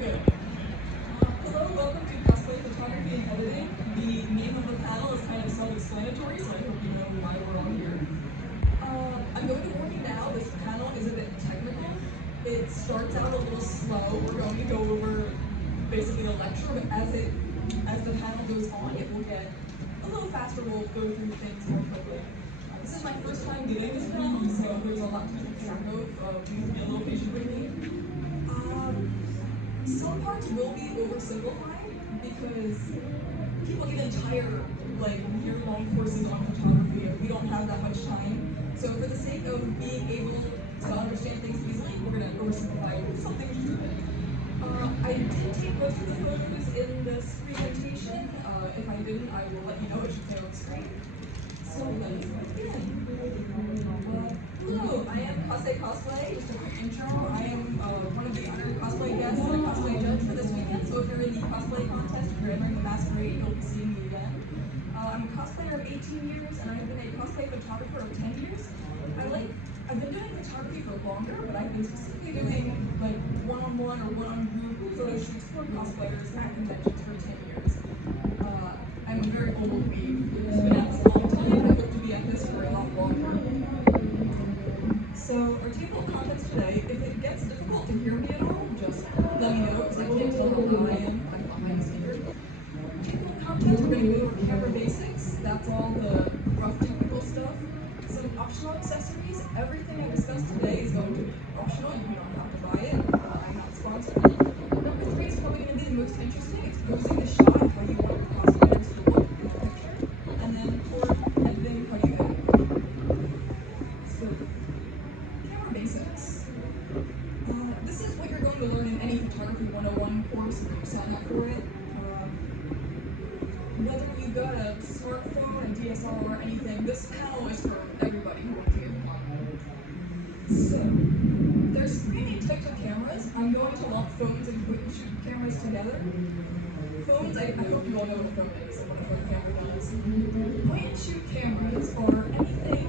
Good. Hello, welcome to Cosplay Photography and Editing. The name of the panel is kind of self-explanatory, so I hope you know why we're all here. I'm going to warn you now, this panel is a bit technical. It starts out a little slow. We're going to go over basically a lecture, but as the panel goes on, it will get a little faster. We'll go through things more quickly. This is my first time doing this panel, so there's a lot to keep track of. Please be a little patient with me. Some parts will be oversimplified because people get entire year-long courses on photography and we don't have that much time. So for the sake of being able to understand things easily, we're going to oversimplify something just a bit. I did take most of the photos in this presentation. If I didn't, I will let you know. It should stay on screen. So let's begin. Hello, I am Cosplay. Just a quick intro. I am one of the honored cosplay guests and a cosplay judge for this weekend. So if you're in the cosplay contest, if you're entering the masquerade, you'll be seeing me again. I'm a cosplayer of 18 years, and I've been a cosplay photographer of 10 years. I've been doing photography for longer, but I've been specifically doing one-on-one or one-on-group photo shoots for cosplayers at conventions for 10 years. I'm a very old weeb. It's been at this a long time, and I hope to be at this for a lot longer. So our table of contents today, if it gets difficult to hear me at all, just let me know, because I can't tell how loud I am. I'm behind the speaker. Table of contents, we're going to go over camera basics. That's all the rough technical stuff. Some optional accessories. Everything I discussed today is going to be optional. You don't have to buy it. I'm not sponsored. Number 3 is probably going to be the most interesting. It's posing the shot, how you want your cosplayers to look in the picture. And then for editing, how you edit. So, camera basics. This is what you're going to learn in any photography 101 course if you sign up for it. Whether you've got a smartphone, a DSLR, or anything, this panel is for everybody who wants to get one. So, there's 3 main types of cameras. I'm going to lump phones and point-and-shoot cameras together. Phones, I hope you all know what a phone is and what a phone camera does. Point-and-shoot cameras are anything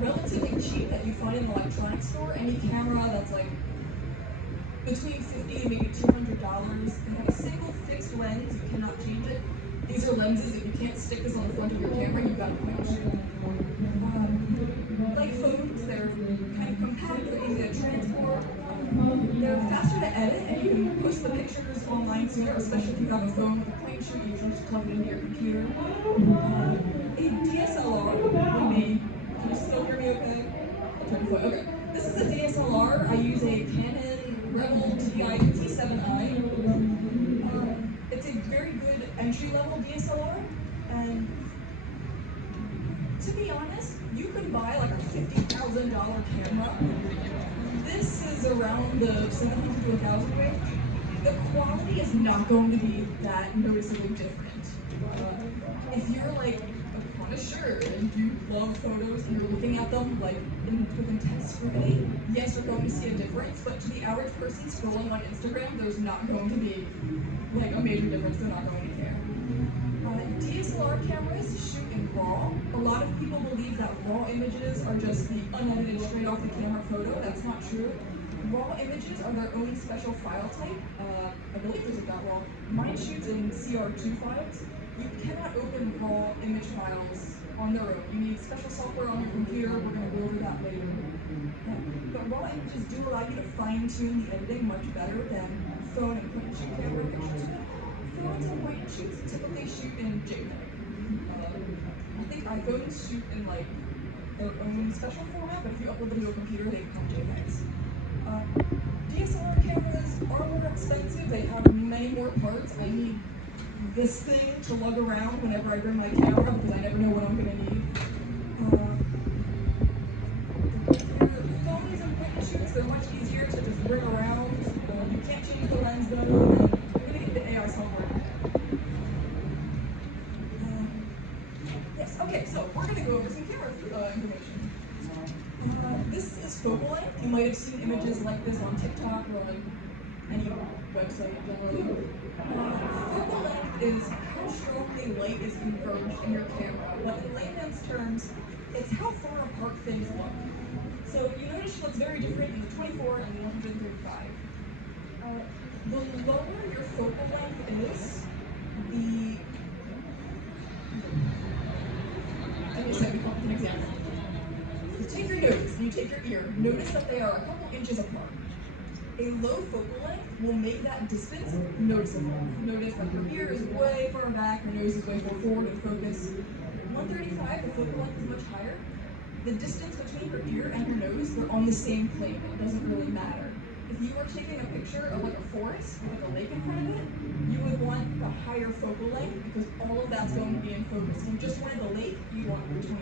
relatively cheap that you find in the electronics store. Any camera that's between $50 and maybe $200. They have a single fixed lens. You cannot change it. These are lenses. If you can't stick this on the front of your camera, you've got to point and shoot. Like phones, they're kind of compact. They're easy to transport. They're faster to edit, and you can post the pictures online sooner, especially if you have a phone with a point and shoot. You can just plug it into your computer. A DSLR would be. Can you still hear me? Okay. I'll turn the phone. Okay. This is a DSLR. I use a Canon Rebel T7i. It's a very good entry-level DSLR, and to be honest, you can buy like a $50,000 camera. This is around the $700 to $1,000 range. The quality is not going to be that noticeably different. If you're like a connoisseur and you love photos and you're looking at them with intense scrutiny, yes, you're going to see a difference, but to the average person scrolling on Instagram, there's not going to be a major difference. They're not going to care. DSLR cameras shoot in RAW. A lot of people believe that RAW images are just the unedited, straight off the camera photo. That's not true. RAW images are their own special file type. I believe there's a .raw. Mine shoots in CR2 files. You cannot open RAW image files on their own. You need special software on your computer. We're going to go over that later. But RAW images do allow you to fine-tune the editing much better than phone and point-and-shoot camera pictures. Phones and point-and-shoots typically shoot in JPEG. I think iPhones shoot in their own special format, but if you upload them to a computer, they become JPEGs. DSLR cameras are more expensive. They have many more parts. I need this thing to lug around whenever I bring my camera because I never know what I'm going to need. Phones and point-and-shoots, they're much easier to just bring around. You can't change the lens though. I'm going to get the AI software. Yes, okay, so we're going to go over some camera information. This is focal length. You might have seen images like this on TikTok or any website generally. Focal length is how strongly light is converged in your camera, but in layman's terms, it's how far apart things look. So you notice what's very different in the 24 and the 135. lower your focal length is, the I'm just going to come up with an example. You take your nose and you take your ear. Notice that they are a couple inches apart. A low focal length will make that distance noticeable. Notice that your ear is way far back, your nose is way far forward in focus. 135, the focal length is much higher. The distance between your ear and your nose, they're on the same plane. It doesn't really matter. If you were taking a picture of like a forest with like a lake in front of it, you would want the higher focal length because all of that's going to be in focus. If you just wanted the lake, you want 24.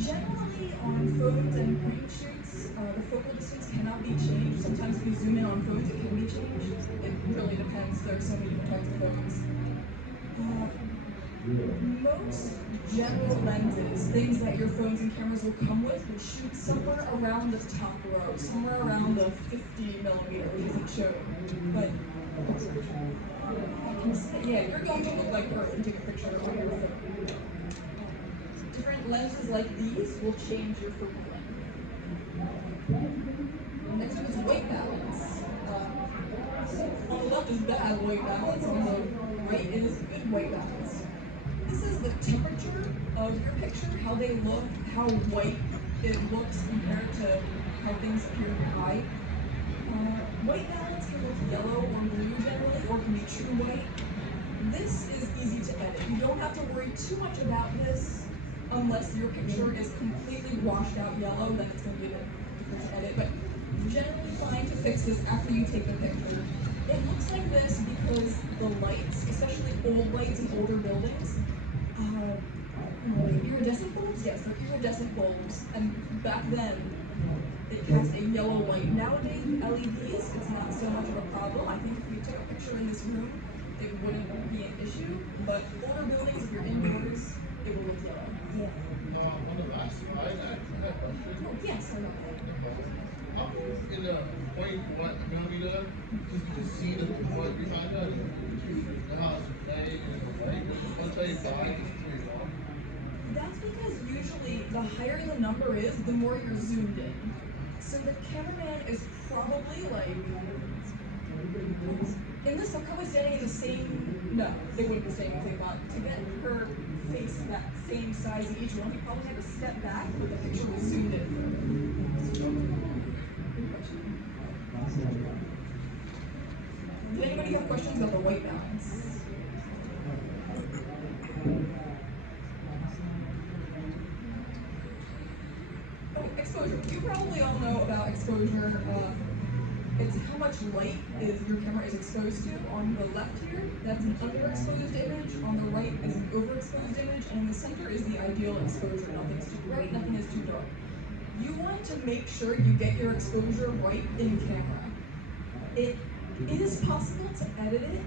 Generally, on phones and point shoots, the focal distance cannot be changed. Sometimes if you zoom in on phones, it can be changed. It really depends. There are so many different types of phones. Most general lenses, things that your phones and cameras will come with, will shoot somewhere around the top row, somewhere around the 50 millimeter, which isn't shown. But yeah, you're going to look like her and take a picture on your phone. Different lenses like these will change your focal length. Next one is white balance. On the left is bad white balance, on the right is good white balance. This is the temperature of your picture, how they look, how white it looks compared to how things appear in your eye. White balance can look yellow or blue generally, or can be true white. This is easy to edit. You don't have to worry too much about this unless your picture is completely washed out yellow, then it's going to be a bit difficult to edit. But generally fine to fix this after you take the picture. It looks like this because the lights, especially old lights in older buildings, iridescent bulbs? Yes, they're iridescent bulbs. And back then, it cast a yellow light. Nowadays, with LEDs, it's not so much of a problem. I think if we took a picture in this room, it wouldn't be an issue. But older buildings, if you're indoors, it will look yellow. Yeah. On the last slide, I had a question. Oh, yes, I know. In the point what millimeter, because you can see the point behind that. Now it's made in the white. 135 is 3:1. That's because usually the higher the number is, the more you're zoomed in. So the cameraman is probably like, unless they're probably standing in the same, no, they wouldn't be standing in the same spot. To get her face that same size in each one, you probably have to step back where the picture was zoomed in. Did anybody have questions about the white balance? Oh, exposure. You probably all know about exposure. It's how much light your camera is exposed to. On the left here, that's an underexposed image. On the right is an overexposed image. And in the center is the ideal exposure. Nothing's too bright, nothing is too dark. You want to make sure you get your exposure right in camera. It is possible to edit it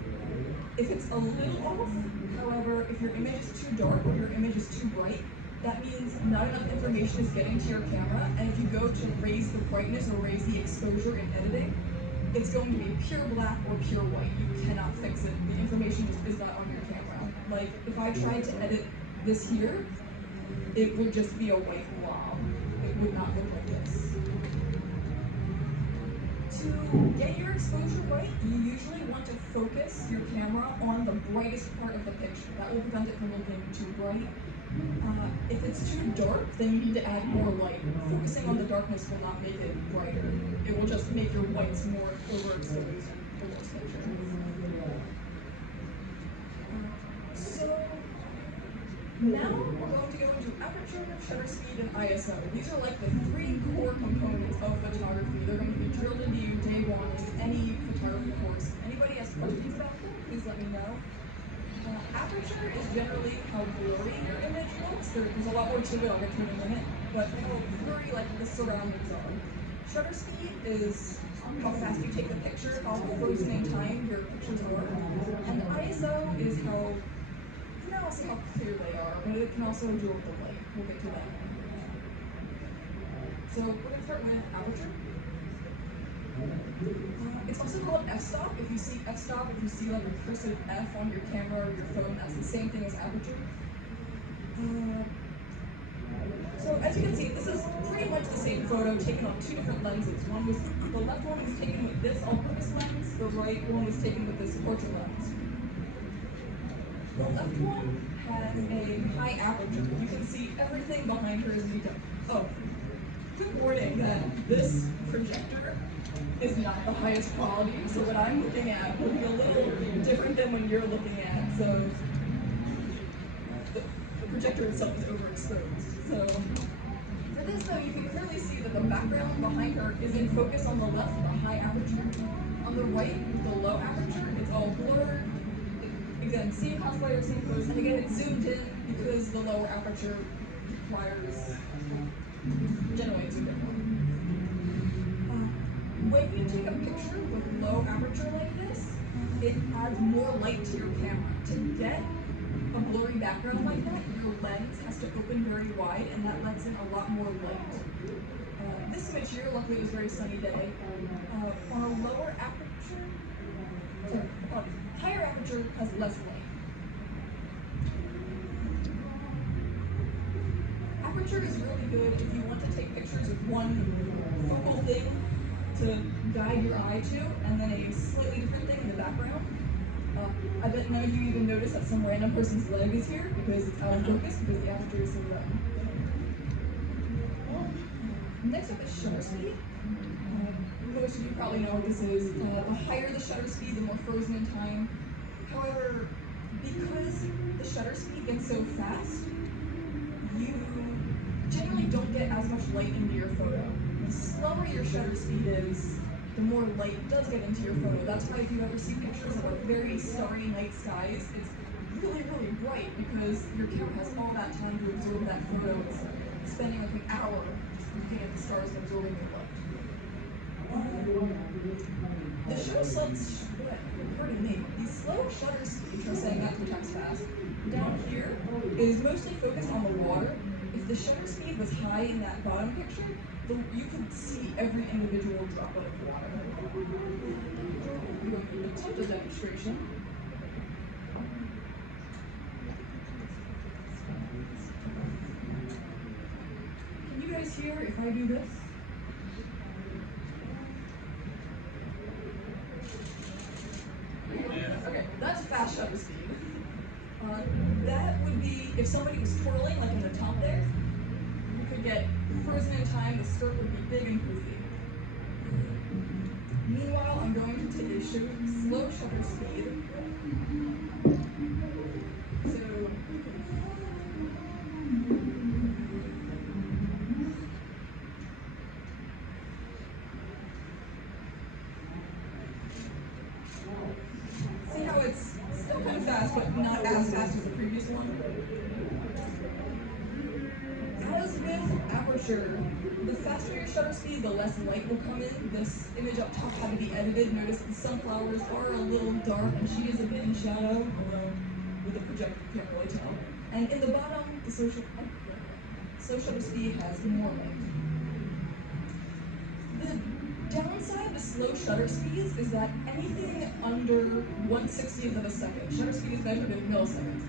if it's a little off. However, if your image is too dark or your image is too bright, that means not enough information is getting to your camera, and if you go to raise the brightness or raise the exposure in editing, it's going to be pure black or pure white. You cannot fix it. The information just is not on your camera. Like, if I tried to edit this here, it would just be a white blob. It would not look like this. To get your exposure right, you usually want to focus your camera on the brightest part of the picture. That will prevent it from looking too bright. If it's too dark, then you need to add more light. Focusing on the darkness will not make it brighter. It will just make your whites more overexposed for this picture. So now we're going to go into aperture, shutter speed, and ISO. These are like the three core components of photography. They're going to be drilled into you day one in any photography course. Anybody has questions about them? Please let me know. Aperture is generally how blurry your image looks. There's a lot more to it, I'll get to it in a minute, but how blurry like the surroundings are. Shutter speed is how fast you take the picture, how frozen in time your pictures are. And the ISO is how, you can also see how clear they are, but it can also do with the light. We'll get to that. So we're going to start with aperture. It's also called f-stop. If you see f-stop, if you see like a cursive F on your camera or your phone, that's the same thing as aperture. So as you can see, this is pretty much the same photo taken on two different lenses. The left one was taken with this all-purpose lens, the right one was taken with this portrait lens. The left one has a high aperture. You can see everything behind her is detailed. Oh, quick warning that this projector is not the highest quality, so what I'm looking at will be a little different than when you're looking at. So the projector itself is overexposed. So for this though, you can clearly see that the background behind her is in focus on the left with a high aperture. On the right with the low aperture, it's all blurred. Again, same cosplayer, same pose, and again it's zoomed in because the lower aperture requires generally zoomed in more. When you take a picture with low aperture like this, it adds more light to your camera. To get a blurry background like that, your lens has to open very wide, and that lets in a lot more light. This image here, luckily it was a very sunny day. On a lower aperture, higher aperture has less light. Aperture is really good if you want to take pictures with one focal thing to guide your eye to, and then a slightly different thing in the background. I bet none of you even notice that some random person's leg is here because it's out of focus because the aperture is so low. Next up is shutter speed. Most of you probably know what this is. The higher the shutter speed, the more frozen in time. However, because the shutter speed gets so fast, you generally don't get as much light into your photo. The slower your shutter speed is, the more light does get into your photo. That's why if you ever see pictures of very starry night skies, it's really, really bright because your camera has all that time to absorb that photo. It's spending like an hour looking at the stars and absorbing the light. The slow shutter speed, I'm saying that 3 times fast, down here is mostly focused on the water. If the shutter speed was high in that bottom picture, you could see every individual drop of water. I'm going to attempt a demonstration. Can you guys hear if I do this? Okay, that's fast shutter speed. That would be if somebody was twirling, like in the top there, you could get frozen in time, the skirt would be big and poofy. Meanwhile, I'm going to show slow shutter speed. So, see how it's still kind of fast, but not as fast as the previous one? As with aperture, the faster your shutter speed, the less light will come in. This image up top had to be edited. Notice the sunflowers are a little dark, and she is a bit in shadow, although with the projector you can't really tell. And in the bottom, the slow shutter speed has more light. The downside to slow shutter speeds is that anything under 1/60th of a second, shutter speed is measured in milliseconds,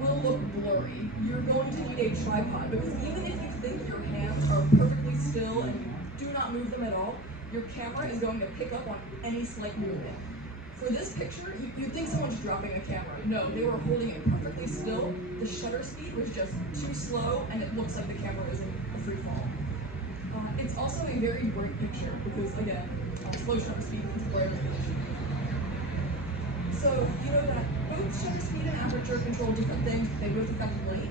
will look blurry. You're going to need a tripod because even if you think your hands are perfectly still and you do not move them at all, your camera is going to pick up on any slight movement. For this picture, you'd think someone's dropping a camera. No, they were holding it perfectly still. The shutter speed was just too slow and it looks like the camera is in a free fall. It's also a very bright picture because, again, slow shutter speed is brighter than it should be. So, you know that both shutter speed and aperture control different things, but they both affect light.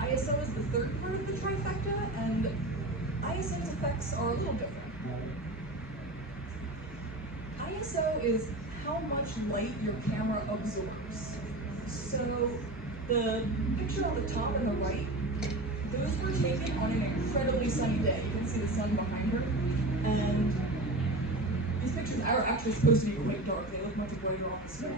ISO is the third part of the trifecta, and ISO's effects are a little different. ISO is how much light your camera absorbs. So, the picture on the top and the right, those were taken on an incredibly sunny day. You can see the sun behind her, and these pictures are actually supposed to be quite dark. They look much brighter off the snow.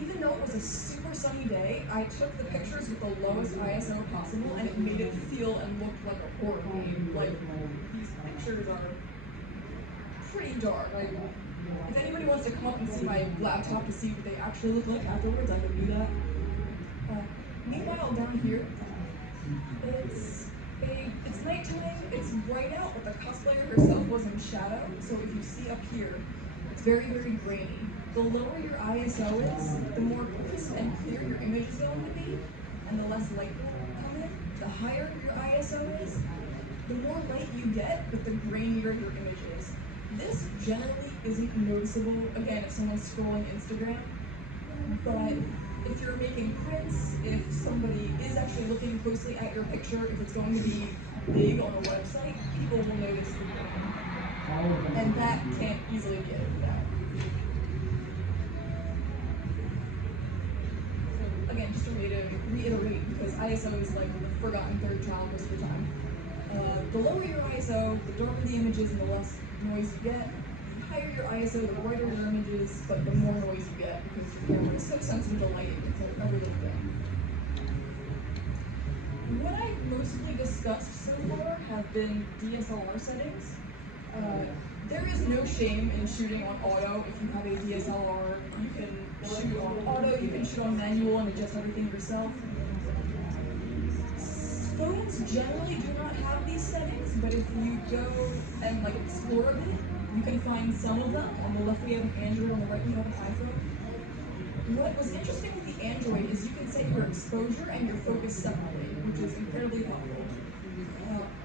Even though it was a super sunny day, I took the pictures with the lowest ISO possible, and it made it feel and look like a horror game. Like, these pictures are pretty dark. If anybody wants to come up and see my laptop to see what they actually look like afterwards, I could do that. Meanwhile, down here, It's nighttime, it's bright out, but the cosplayer herself was in shadow, so if you see up here, it's very, very grainy. The lower your ISO is, the more crisp and clear your image is going to be, and the less light will come in. The higher your ISO is, the more light you get, but the grainier your image is. This generally isn't noticeable, again, if someone's scrolling Instagram, but if you're making prints, if somebody is actually looking closely at your picture, if it's going to be big on a website, people will notice the grain. And that can't easily be edited out. So again, just to reiterate, because ISO is like the forgotten third child most of the time. The lower your ISO, the darker the image is and the less noise you get. The higher your ISO, the brighter your image is, but the more noise you get because your camera is so sensitive to light, it's like every little thing. What I've mostly discussed so far have been DSLR settings. There is no shame in shooting on auto. If you have a DSLR, you can shoot on auto, you can shoot on manual and adjust everything yourself. Phones generally do not have these settings, but if you go and like explore a bit, you can find some of them. On the left we have an Android, on the right we have an iPhone. What was interesting with the Android is you can set your exposure and your focus separately, which is incredibly helpful.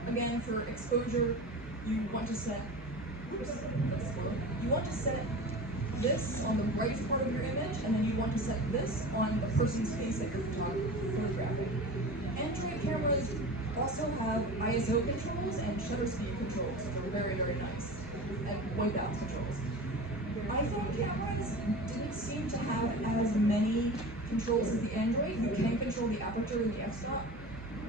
Again, for exposure, you want to set this on the brightest part of your image, and then you want to set this on the person's face that you're photographing. Android cameras also have ISO controls and shutter speed controls, which are very, very nice, and white balance controls. iPhone cameras didn't seem to have as many controls as the Android. You can control the aperture and the f-stop.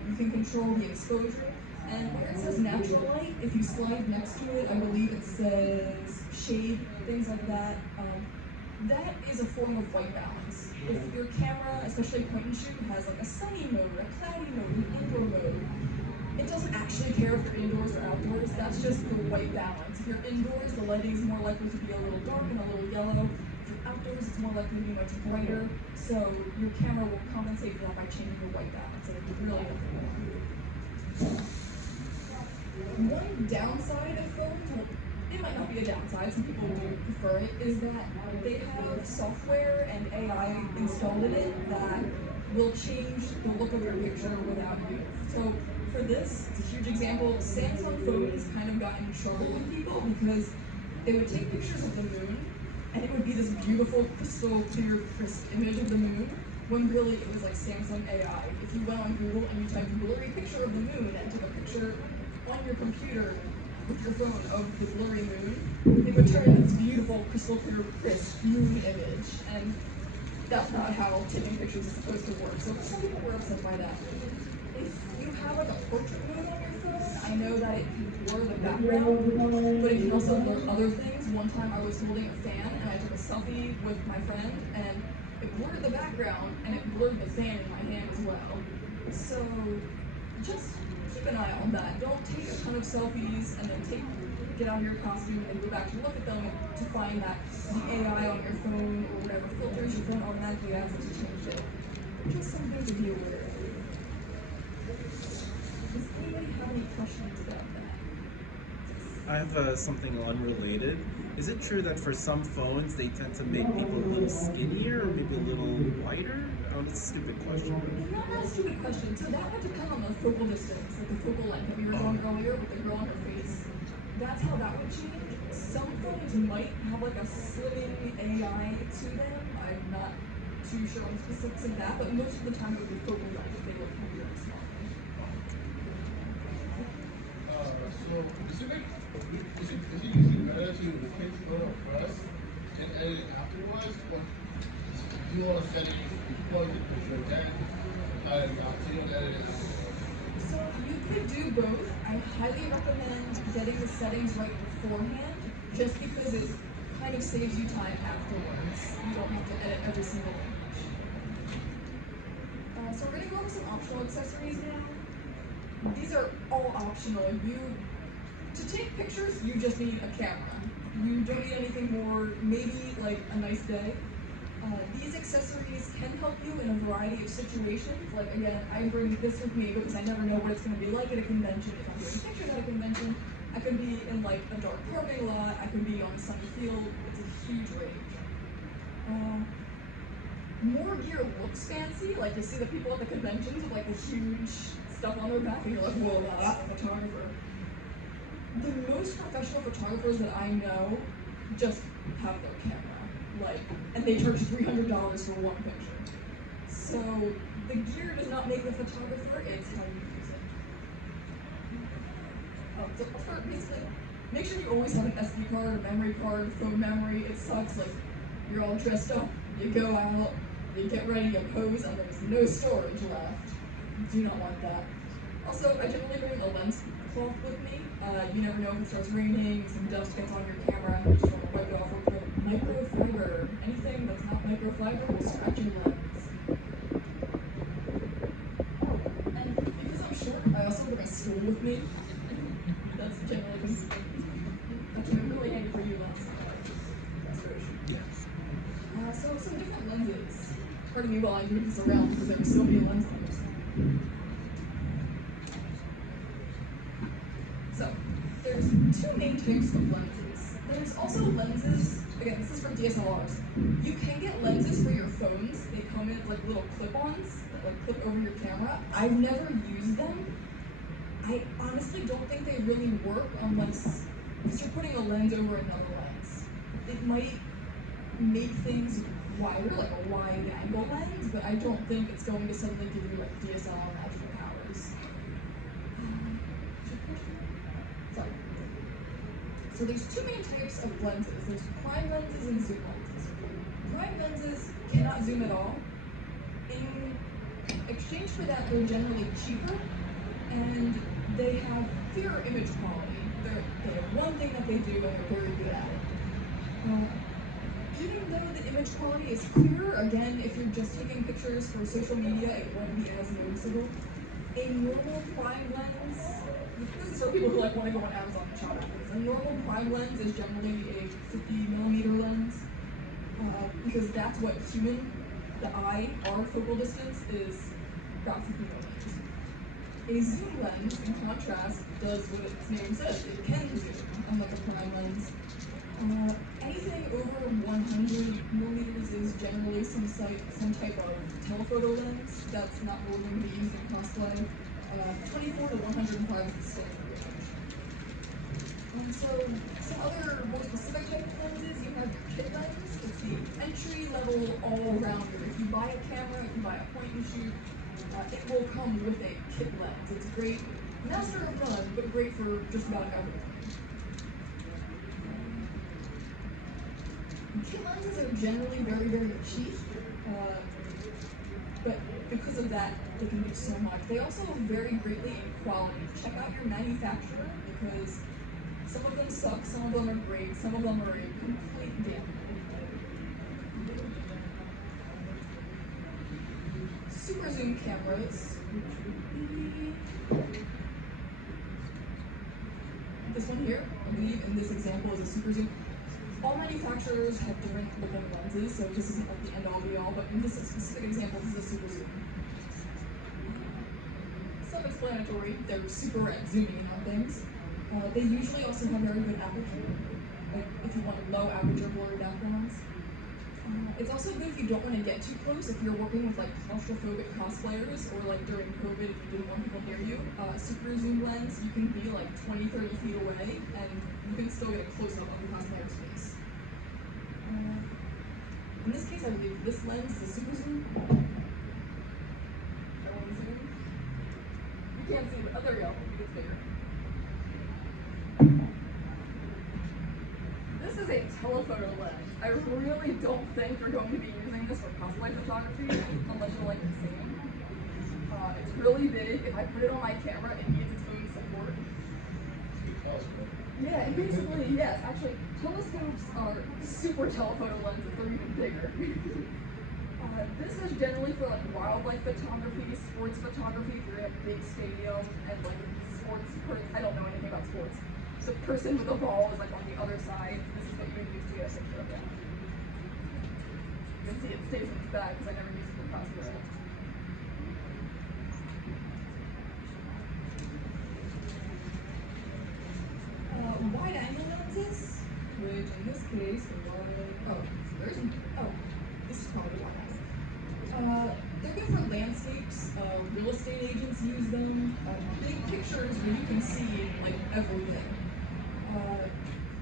You can control the exposure. And where it says natural light, if you slide next to it, I believe it says shade, things like that. That is a form of white balance. If your camera, especially point and shoot, has like a sunny mode, a cloudy mode, an indoor mode, it doesn't actually care if you're indoors or outdoors. That's just the white balance. If you're indoors, the lighting is more likely to be a little dark and a little yellow. If you're outdoors, it's more likely to be much brighter. So your camera will compensate for that by changing your white balance, and it's really helpful. One downside of phones, well, it might not be a downside, some people do prefer it, is that they have software and AI installed in it that will change the look of your picture without you. So for this, it's a huge example. Samsung phones kind of got in trouble with people because they would take pictures of the moon and it would be this beautiful, crystal clear, crisp image of the moon, when really it was like Samsung AI. If you went on Google and you typed blurry picture of the moon and took a picture on your computer with your phone of the blurry moon, it would turn this beautiful, crystal clear, crisp moon image. And that's not how taking pictures is supposed to work. So some people were upset by that. If you have like a portrait mode on your phone, I know that it can blur the background, but it can also blur other things. One time I was holding a fan and I took a selfie with my friend and it blurred the background and it blurred the fan in my hand as well. So just keep an eye on that. Don't take a ton of selfies and then get out of your costume and go back to look at them to find that the AI on your phone or whatever filters your phone automatically adds to change it. Just something to be aware of. Does anybody have any questions about that? I have something unrelated. Is it true that for some phones they tend to make people a little skinnier or maybe a little whiter? Oh, that's a stupid question. Not a stupid question. So that would depend on the focal distance, like the focal length that we were going earlier with the girl on her face. That's how that would change. Some phones might have like a slimming AI to them. I'm not too sure on the specifics of that, but most of the time it would be focal length. They look heavier and smaller. So is it usually better to take photo first and edit it afterwards, or do you want to set it before you picture then edit it out so you don't edit it afterwards? So you could do both. I highly recommend getting the settings right beforehand, just because it kind of saves you time afterwards. You don't have to edit every single image. So we're going to go over some optional accessories now. These are all optional. To take pictures, you just need a camera. You don't need anything more, maybe like a nice day. These accessories can help you in a variety of situations. Like again, I bring this with me because I never know what it's going to be like at a convention. If I'm doing pictures at a convention, I could be in like a dark parking lot, I could be on a sunny field. It's a huge range. More gear looks fancy. Like you see the people at the conventions with like the huge stuff on their back, and you're like, whoa, wow, that's a photographer. The most professional photographers that I know just have their camera, and they charge $300 for one picture. So the gear does not make the photographer; it's how you use it. So basically, make sure you always have an SD card, a memory card, phone memory. It sucks. Like you're all dressed up, you go out, you get ready, you pose, and there's no storage left. Do not want that. Also, I generally bring a lens cloth with me. You never know if it starts raining, some dust gets on your camera, you just want to wipe it off real quick. Microfiber. Anything that's not microfiber will scratch your lens. And because I'm short, I also bring a stool with me. That's generally convenient. That's really handy for you lens. Yes. So some different lenses. Pardon me while I move this around because there are so many lenses. So, there's two main types of lenses. There's also lenses, again, this is for DSLRs. You can get lenses for your phones. They come in like little clip-ons that clip over your camera. I've never used them. I honestly don't think they really work unless you're putting a lens over another lens. It might make things wider, like a wide angle lens, but I don't think it's going to suddenly give you like DSLR magical powers. Sorry. So there's two main types of lenses. There's prime lenses and zoom lenses. Prime lenses cannot zoom at all. In exchange for that, they're generally cheaper, and they have clearer image quality. They have one thing that they do, and they're very good at it. Even though the image quality is clearer, again, if you're just taking pictures for social media, it won't be as noticeable. A normal prime lens, this is for people who want to go on Amazon and shop afterwards. A normal prime lens is generally a 50mm lens, because that's what the eye, our focal distance is about 50mm. A zoom lens, in contrast, does what its name says. It can zoom, unlike a prime lens. Anything over 100mm is generally some type of telephoto lens that's not really going to be used in cosplay. 24 to 105 is the standard range. So some other more specific type of lenses, you have your kit lens. It's the entry-level all-rounder. If you buy a camera, if you buy a point and shoot, it will come with a kit lens. It's great, master of none, but great for just about everything. Kit lenses are generally very, very cheap, but because of that, they can do so much. They also vary greatly in quality. Check out your manufacturer, because some of them suck, some of them are great, some of them are a complete damn. Super zoom cameras, this one here, I believe in this example is a super zoom. All manufacturers have different looking lenses, so this isn't like the end-all be-all, but in this specific example, this is a super zoom. Self-explanatory, they're super at zooming in on things. They usually also have very good aperture, like if you want low aperture blurry backgrounds. It's also good if you don't want to get too close, if you're working with like claustrophobic cosplayers, or like during COVID, if you didn't want people near you. Super zoom lens, you can be like 20, 30 feet away, and you can still get a close-up of the cosplayer's face. In this case, I believe this lens is a super zoom. I want to zoom. You can't see it, but oh, there we go, it's bigger. This is a telephoto lens. I really don't think you're going to be using this for cosplay photography unless you're like insane. It's really big. If I put it on my camera, it needs its own support. Yeah, and basically, yes, actually, telescopes are super telephoto lenses. They're even bigger. This is generally for like wildlife photography, sports photography, if you're at a big stadium and like I don't know anything about sports. So the person with the ball is like on the other side. This is what you would use to get a picture of them. can see, it stays in its bag because I never use it for cosplay. Wide angle lenses, which in this case this is probably wide angle. They're good for landscapes. Real estate agents use them. Big pictures where you can see like everything.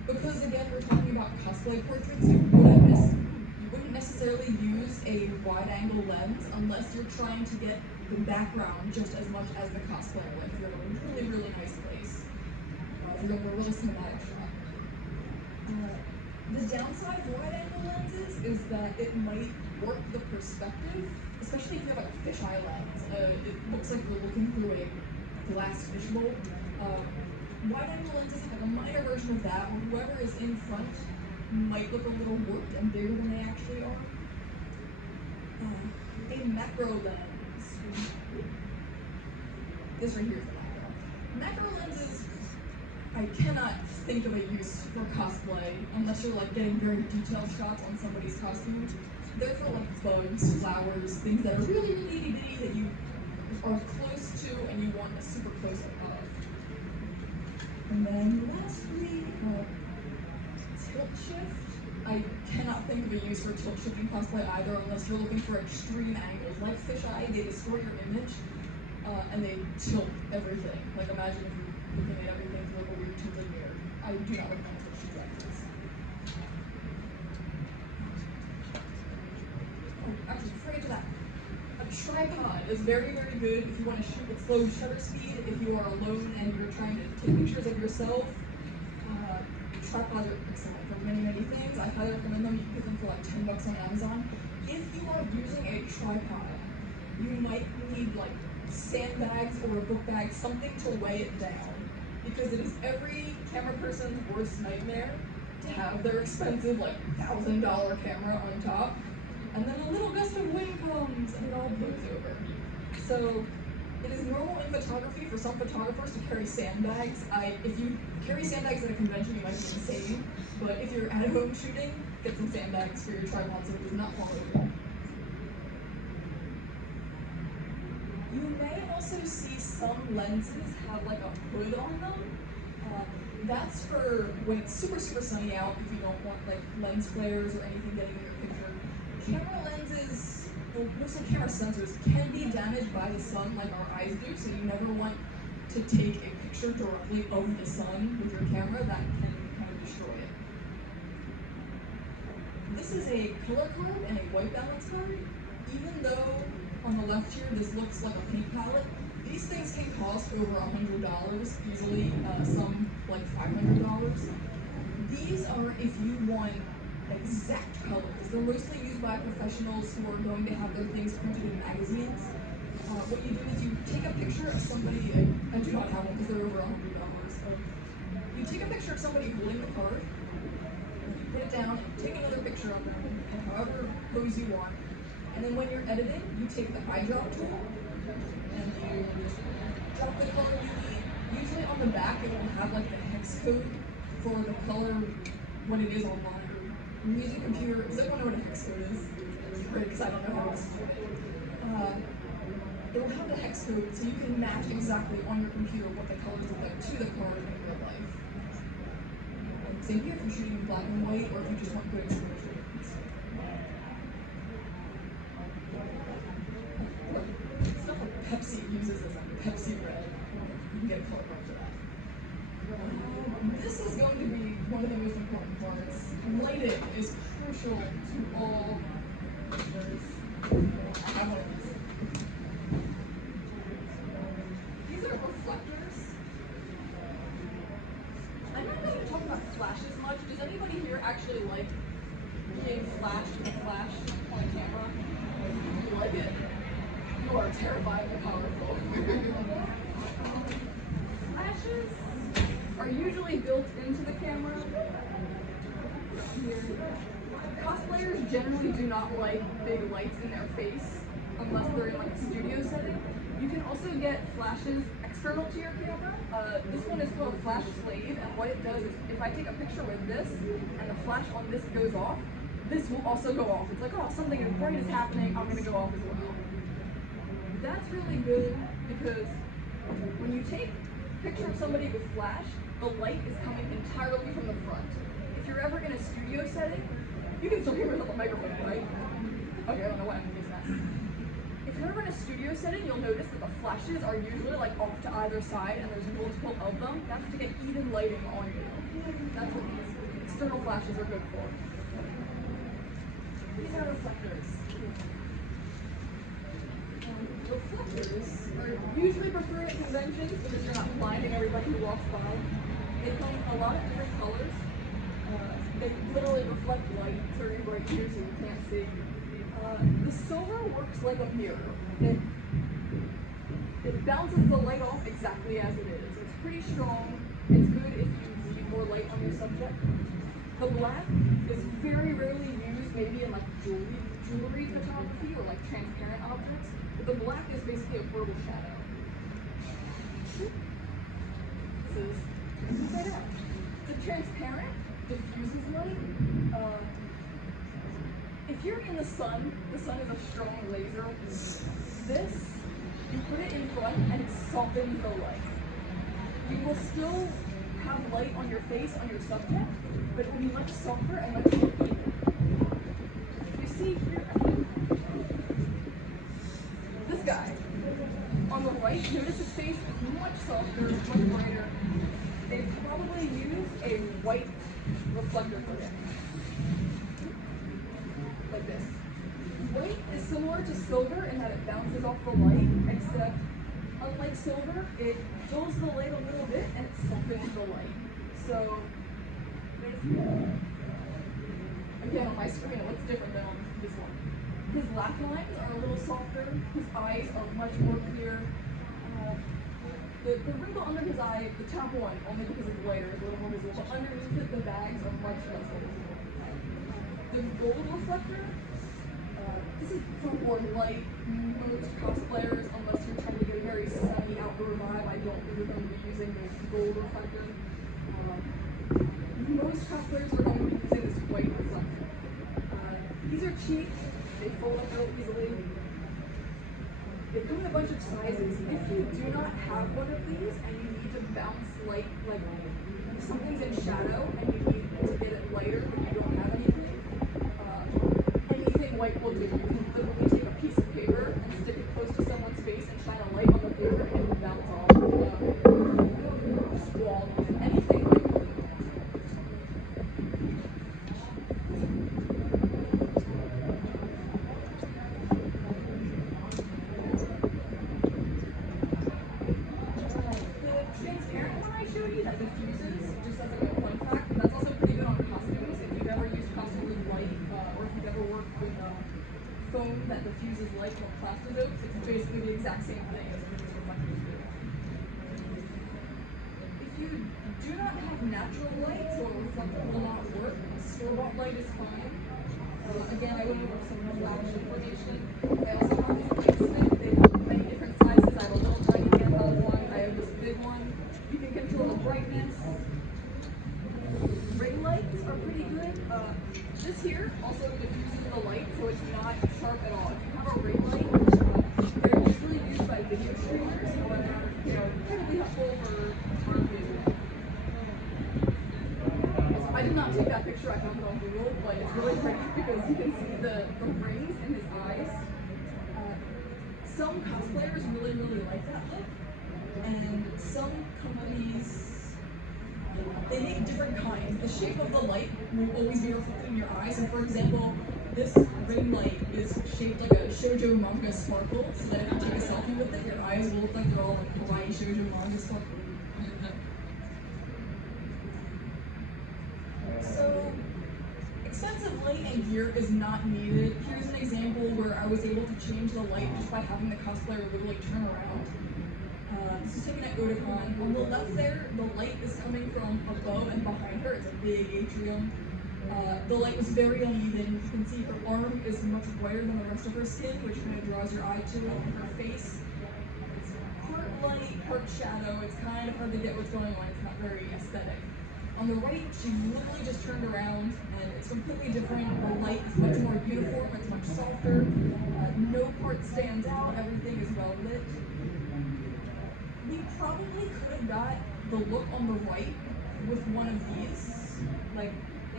Because again, we're talking about cosplay portraits, you wouldn't necessarily use a wide angle lens unless you're trying to get the background just as much as the cosplayer. Like if you're in a really, really nice place. If you're going for a really cinematic shot. The downside of wide angle lenses is that it might warp the perspective, especially if you have like a fisheye lens. It looks like you're looking through a glass fishbowl. Wide angle lenses have like a minor version of that, where whoever is in front might look a little warped and bigger than they actually are. A macro lens. This right here is a macro. Macro lenses, I cannot think of a use for cosplay unless you're like getting very detailed shots on somebody's costume. They're for like bugs, flowers, things that are really, really itty bitty that you are close to and you want a super close up of. And then lastly, tilt shift. I cannot think of a use for tilt shifting cosplay either unless you're looking for extreme angles. Like fisheye, they distort your image and they tilt everything. Like imagine if you're looking at everything through a weird tilted mirror. I do not recommend tilt shift lenses. Oh, actually, before I get to that, a tripod is very, very good if you want to shoot with slow shutter speed, if you are alone and you're trying to take pictures of yourself. Tripods are excellent for many, many things. I highly recommend them. You can get them for like $10 on Amazon. If you are using a tripod, you might need like sandbags or a book bag, something to weigh it down. Because it is every camera person's worst nightmare to have their expensive like $1,000 camera on top. And then a little gust of wind comes and it all blows over. So it is normal in photography for some photographers to carry sandbags. If you carry sandbags at a convention, you might be insane. But if you're at home shooting, get some sandbags for your tripod so it does not fall over. You may also see some lenses have like a hood on them. That's for when it's super, super sunny out, if you don't want like lens flares or anything getting in your picture. Camera lenses, well, mostly camera sensors, can be damaged by the sun like our eyes do, so you never want to take a picture directly of the sun with your camera. That can kind of destroy it. This is a color card and a white balance card. Even though on the left here this looks like a paint palette, these things can cost over $100 easily, some like $500. These are if you want exact colors. They're mostly used by professionals who are going to have their things printed in magazines. What you do is you take a picture of somebody, I do not have one because they're over $100. You take a picture of somebody holding the card, you put it down, take another picture of them, and however pose you want. And then when you're editing, you take the eyedrop tool, and you just drop the color you need. Usually on the back, it will have like the hex code for the color when it is online. I'm using a computer. Does anyone know what a hex code is? It's great because I don't know how else to do it. It will have the hex code so you can match exactly on your computer what the colors look like to the card in real life. Same here if you're shooting in black and white or if you just want good exposure. Stuff like Pepsi uses this, like Pepsi Red. You can get a color card for that. This is going to be one of the most important parts. Lighting is crucial to all pictures. I have one of these. These are reflectors. I'm not going to talk about flashes much. Does anybody here actually like being flashed with a flash on a camera? You like it? You are terrified and powerful. Flashes are usually built into the camera. Here. Cosplayers generally do not like big lights in their face unless they're in like a studio setting. You can also get flashes external to your camera. This one is called Flash Slave, and what it does is if I take a picture with this and the flash on this goes off, this will also go off. It's like, oh, something bright is happening, I'm gonna go off as well. That's really good because when you take a picture of somebody with flash, the light is coming entirely from the front. If you're ever in a studio setting, you can still hear me with a microphone, right? Okay, I don't know why I'm doing that. If you're ever in a studio setting, you'll notice that the flashes are usually like off to either side and there's multiple of them. That's to get even lighting on you. That's what these external flashes are good for. These are reflectors. Reflectors are usually preferred at conventions because you're not blinding everybody who walks by. They come in a lot of different colors. They literally reflect light very bright here so you can't see. The silver works like a mirror. It bounces the light off exactly as it is. It's pretty strong. It's good if you need more light on your subject. The black is very rarely used, maybe in like jewelry photography or like transparent objects. But the black is basically a purple shadow. This is inside out. It's transparent, diffuses light. If you're in the sun is a strong laser. This, you put it in front and it softens the light. You will still have light on your face, on your subject, but it will be much softer and much more even. You see here, this guy, on the right, notice his face is much softer, much brighter. They probably use a white reflector for him. Like this. White is similar to silver in that it bounces off the light, except unlike silver, it dulls the light a little bit and it softens the light. So, again, on my screen it looks different than on this one. His laugh lines are a little softer, his eyes are much more clear. The wrinkle under his eye, the top one, only because it's lighter, is a little more visible, but underneath it, the bags are much less visible. The gold reflector, this is for more light. Most cosplayers, unless you're trying to get a very sunny outdoor vibe, I don't really recommend using the gold reflector. Most cosplayers are going to be using this white reflector. These are cheap, they fold up out easily. They come in a bunch of sizes. If you do not have one of these and you need to bounce light, like something's in shadow and you need to get it lighter but you don't have anything, anything white will do. You can literally take a piece of paper and stick it close to someone's face and shine a light on the paper and it will bounce off. Wall, anything white will do. That diffuses, just as like a fun fact, that's also pretty good on costumes. If you've ever used costume with light, or if you've ever worked with foam that diffuses light from plastisopes, it's basically the exact same thing as what these reflectors do. If you do not have natural light, so a reflector will not work, store-bought light is fine. Again, I went over some flash information. I also have this light stick. They have many different sizes. I have a little tiny handheld one. I have this big one. You can control the brightness. Ring lights are pretty good. This here also diffuses the light, so it's not sharp at all. If you have a ring light, they're usually used by video streamers, however, incredibly helpful for photography as well. I did not take that picture, I found it on Google, but it's really pretty because you can see the rings in his eyes. Some cosplayers really, really like that look. And some companies, they make different kinds. The shape of the light will always be reflected in your eyes. So for example, this ring light is shaped like a shoujo manga sparkle, so that if you take a selfie with it, your eyes will look like they're all like kawaii shoujo manga sparkle. So, expensive light and gear is not needed. Here's an example where I was able to change the light just by having the cosplayer literally turn around. This is taken at Otakon. On the left there, the light is coming from above and behind her. It's a big atrium. The light was very uneven. You can see her arm is much brighter than the rest of her skin, which kind of draws your eye to it. And her face, it's part light, part shadow. It's kind of hard to get what's going on. It's not very aesthetic. On On the right, she literally just turned around, and it's completely different. The light is much more uniform, it's much softer. No part stands out, everything is well lit. We probably could have got the look on the right with one of these. Like,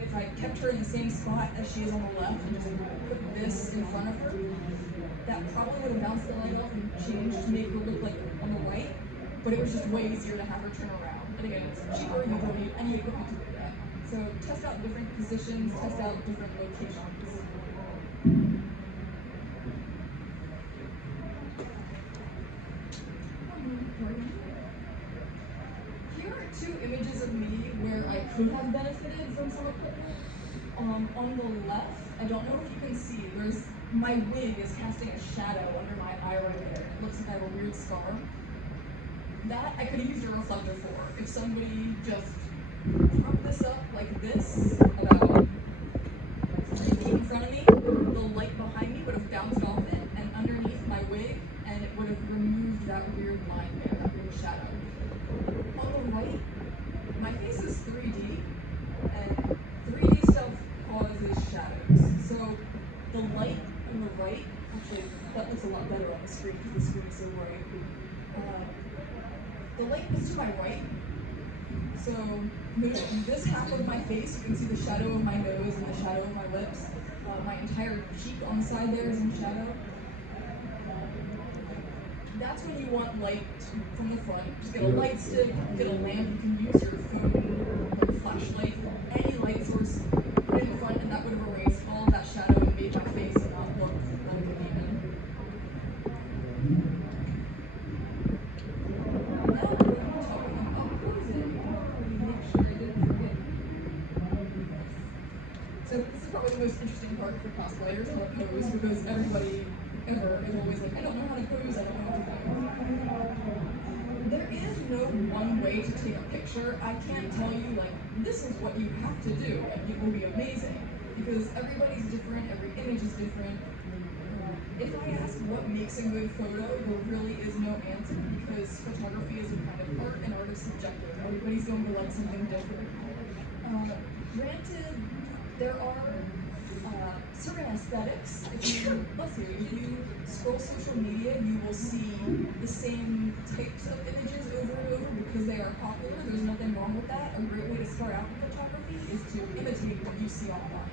if I kept her in the same spot as she is on the left and just put this in front of her, that probably would have bounced the light off and changed to make her look like on the right, but it was just way easier to have her turn around. And again, it's cheaper, you don't need any equipment to do that. So test out different positions, test out different locations. Here are two images of me where I could have benefited from some equipment. On the left, I don't know if you can see, my wig is casting a shadow under my eye right there. It looks like I have a weird scar. That I could have used a reflector for. If somebody just propped this up like this, about 3 feet in front of me, the light behind me would have bounced off it and underneath my wig, and it would have removed that weird line there, that weird shadow. On the right, my face is 3D, and 3D stuff causes shadows. So the light on the right, actually, that looks a lot better on the screen because the screen is so bright. The light is to my right, so this half of my face, you can see the shadow of my nose and the shadow of my lips. My entire cheek on the side there is in shadow. That's when you want light from the front. Just get a light stick, get a lamp, you can use your phone, like flashlight, any light source, put it in the front, and that would have erased all of that shadow and made my face not look like a demon. So this is probably the most interesting part for cosplayers, how to pose, because everybody ever is always like, I don't know how to pose, I don't know what to do. There is no one way to take a picture. I can't tell you, like, this is what you have to do, and it will be amazing, because everybody's different, every image is different. If I ask what makes a good photo, there really is no answer, because photography is a kind of art, and art is subjective. Everybody's going to like something different. Granted, there are certain aesthetics. If you scroll social media, you will see the same types of images over and over because they are popular. There's nothing wrong with that. A great way to start out with photography is to imitate what you see online.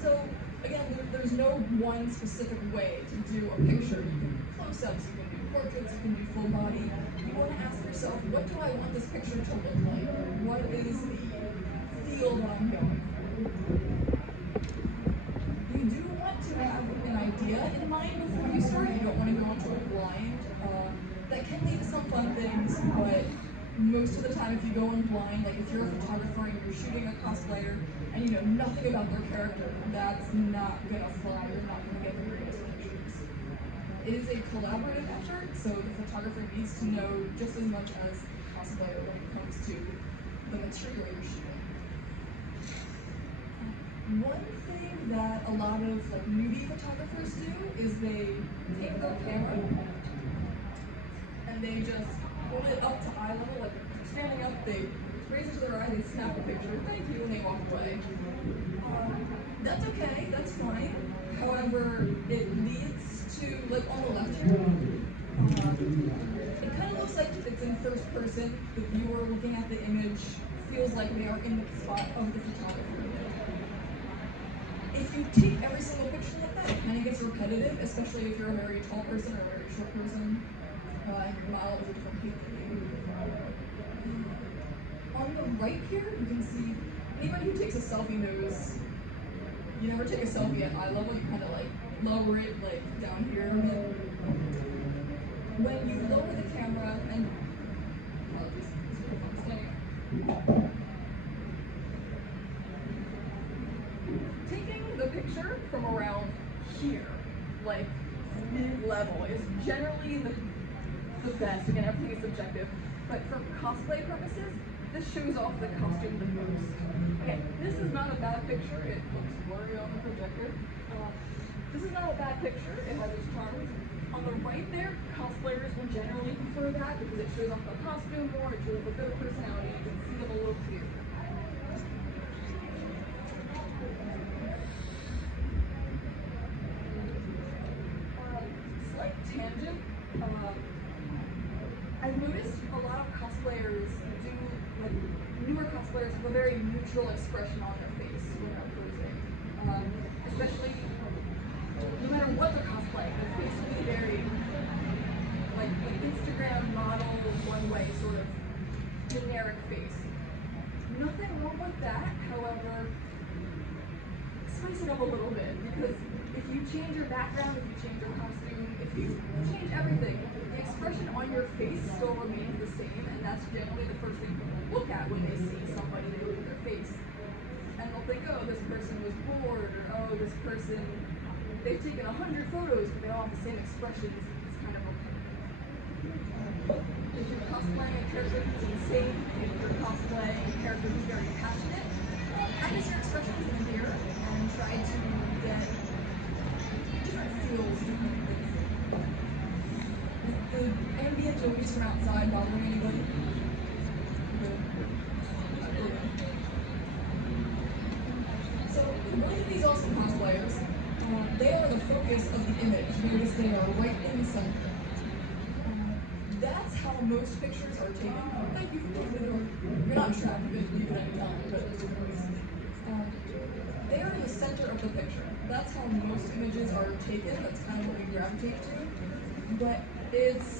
So again, there's no one specific way to do a picture. You can do close-ups, you can do portraits, you can do full body. You want to ask yourself, what do I want this picture to look like? What is the feel that I'm going for? You do want to have an idea in mind before you start. You don't want to go into a blind. That can lead to some fun things, but most of the time if you go in blind, like if you're a photographer and you're shooting a cosplayer and you know nothing about their character, that's not going to fly. You're not going to get the greatest pictures. It is a collaborative effort, so the photographer needs to know just as much as the cosplayer when it comes to the material you're shooting. One thing that a lot of newbie photographers do is they take their camera and they just hold it up to eye level, like standing up, they raise it to their eye, they snap a picture, thank you, and they walk away. That's okay, that's fine. However, it leads to, like on the left here, it kind of looks like it's in first person. The viewer looking at the image feels like they are in the spot of the photographer. If you take every single picture like that, it kind of gets repetitive, especially if you're a very tall person or a very short person, and your model is a different height than you. On the right here, you can see anybody who takes a selfie knows you never take a selfie at eye level, you kind of lower it down here a bit. When you lower the camera, and taking the picture from around here, mid-level, is generally the best. Again, everything is subjective, but for cosplay purposes, this shows off the costume the most. Okay, this is not a bad picture. It looks blurry on the projector. This is not a bad picture. It has its charms. On the right there, cosplayers will generally prefer that because it shows off the costume more. It shows a bit of personality. You can see cosplayers have a very neutral expression on their face when they're posing. Especially, no matter what they're cosplaying, their face will be very, like an Instagram model, one-way sort of generic face. Nothing wrong with that, however, spice it up a little bit, because if you change your background, if you change your costume, if you change everything, the expression on your face still remains the same, and that's generally the first thing people look at when they see somebody. They look at their face, and they'll think, oh, this person was bored, or oh, this person, they've taken 100 photos, but they all have the same expressions. It's kind of okay. If you're cosplaying a character who's insane, if you're cosplaying a character who's very passionate, practice your expressions in the mirror and try to get different feels, different things. The ambient noise from outside bothering anybody? Good. So, one of these awesome cosplayers, they are the focus of the image. Notice they are right in the center. That's how most pictures are taken. Thank you for closing the door. You're not trapped, you can leave it any time, but they are in the center of the picture. That's how most images are taken. That's kind of what we gravitate to. But it's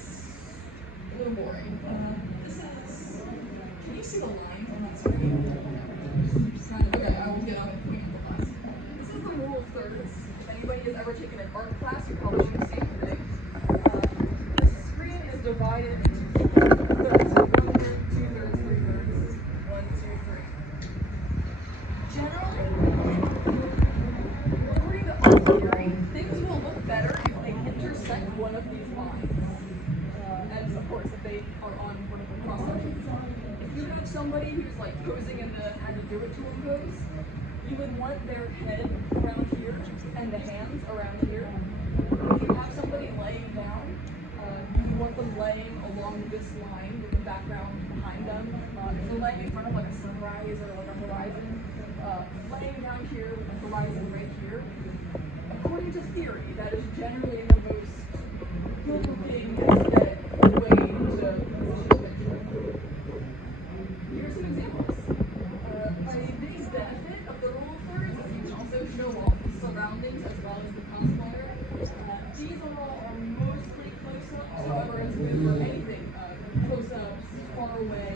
a little boring. This is. Can you see the lines on that screen? Okay, I will get on it point at the lines. This is the rule of thirds. If anybody has ever taken an art class, you probably should have seen it today. The screen is divided into thirds. 1 third, 2 thirds, 3 thirds. 1, 2, 3. Generally, according to art theory, things will look better if they intersect one of these lines. And of course, if they are on one of the cross sections. If you have somebody who's like posing in the how to do it to them pose, you would want their head around here and the hands around here. If you have somebody laying down, you want them laying along this line with the background behind them. If they're laying in front of like a sunrise or like a horizon, laying down here with the horizon right here. According to theory, that is generally the most good-looking aesthetic way to position a picture. Here's some examples. A big benefit of the rule of thirds is you can also show off the surroundings as well as the cosplayer. These all are mostly close-ups, however, it's good for anything. Close-ups, far away.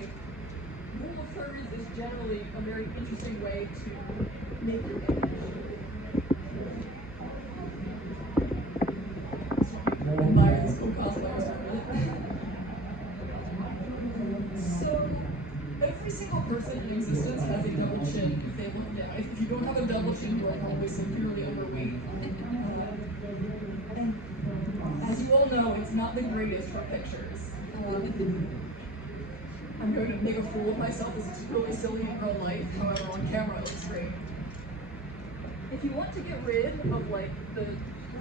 Rule of thirds is generally a very interesting way to make your image. I admire these cool cosplayers for a minute. So, every single person in existence has a double chin if they look down. If you don't have a double chin, you are probably severely overweight. And as you all know, it's not the greatest for pictures. I'm going to make a fool of myself. This is really silly in real life. However, on camera, it looks great. If you want to get rid of like the,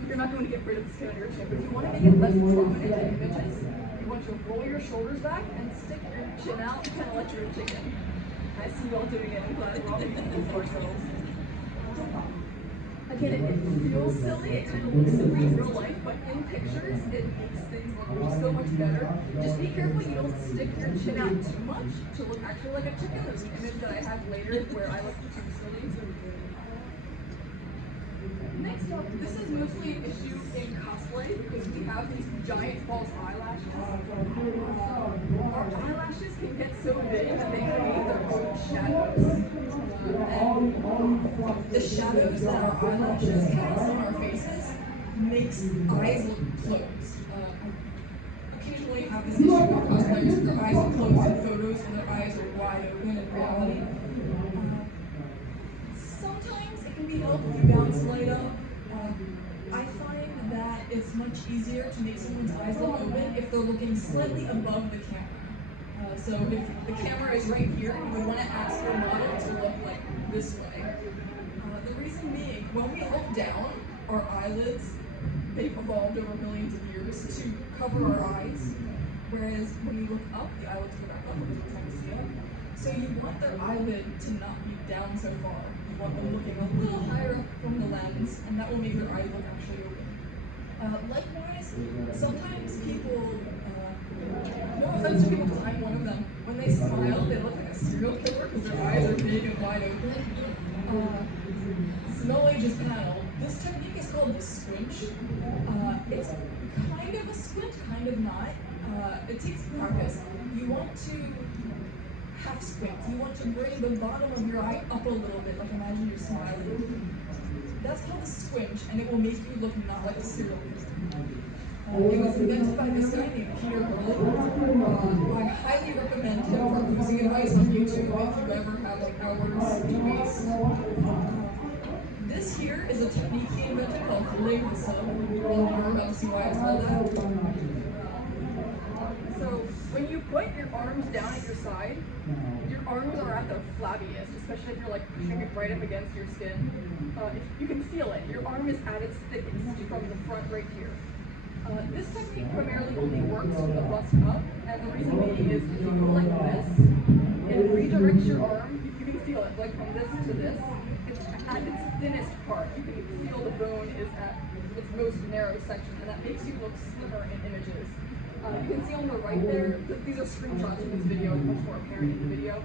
you're not going to get rid of the skin on your chin, but if you want to make it less prominent in images, you want to roll your shoulders back and stick your chin out, kind of like you're a chicken. I see you all doing it. I'm glad we're all making it for ourselves. Again, it feels silly, it kind of looks silly in real life, but in pictures, it makes things look so much better. Just be careful you don't stick your chin out too much to look actually like a chicken. There's an image that I have later where I look too silly. Next up, this is mostly an issue in cosplay because we have these giant false eyelashes. Our eyelashes can get so big that they create their own shadows. And the shadows that our eyelashes cast on our faces makes eyes look closed. Occasionally have this issue with cosplayers, their eyes are closed in photos and their eyes are wide open in reality. Sometimes it can be helped if you bounce light up. I find that it's much easier to make someone's eyes look open if they're looking slightly above the camera. So if the camera is right here, you would want to ask your model to look like this way. The reason being, when we look down, our eyelids, they've evolved over millions of years to cover our eyes. Whereas when you look up, the eyelids go back up because we're trying to see up. So you want their eyelid to not be down so far. You want them looking a little higher up from the lens, and that will make their eyes look actually open. Likewise, sometimes people, no offense to people because I'm one of them, when they smile, they look like a serial killer because their make it wide open. Snow Age's panel. This technique is called the squinch. It's kind of a squint, kind of not. It takes practice. You want to half squint. You want to bring the bottom of your eye up a little bit, like imagine you're smiling. That's called the squinch, and it will make you look not like a serial killer. It was invented by this guy named Peter Berlin. I highly recommend him for cruising advice on YouTube if you ever have like hours to waste. This here is a technique he invented called holding the sun. You're about to see why it's called that. So when you put your arms down at your side, your arms are at their flabbiest, especially if you're like pushing it right up against your skin. You can feel it. Your arm is at its thickest from the front right here. This technique primarily only works from the bust up, and the reason being is if you go like this, it redirects your arm. You can feel it, like from this to this. It's at its thinnest part. You can feel the bone is at its most narrow section, and that makes you look slimmer in images. You can see on the right there, these are screenshots from this video, it's much more apparent in the video.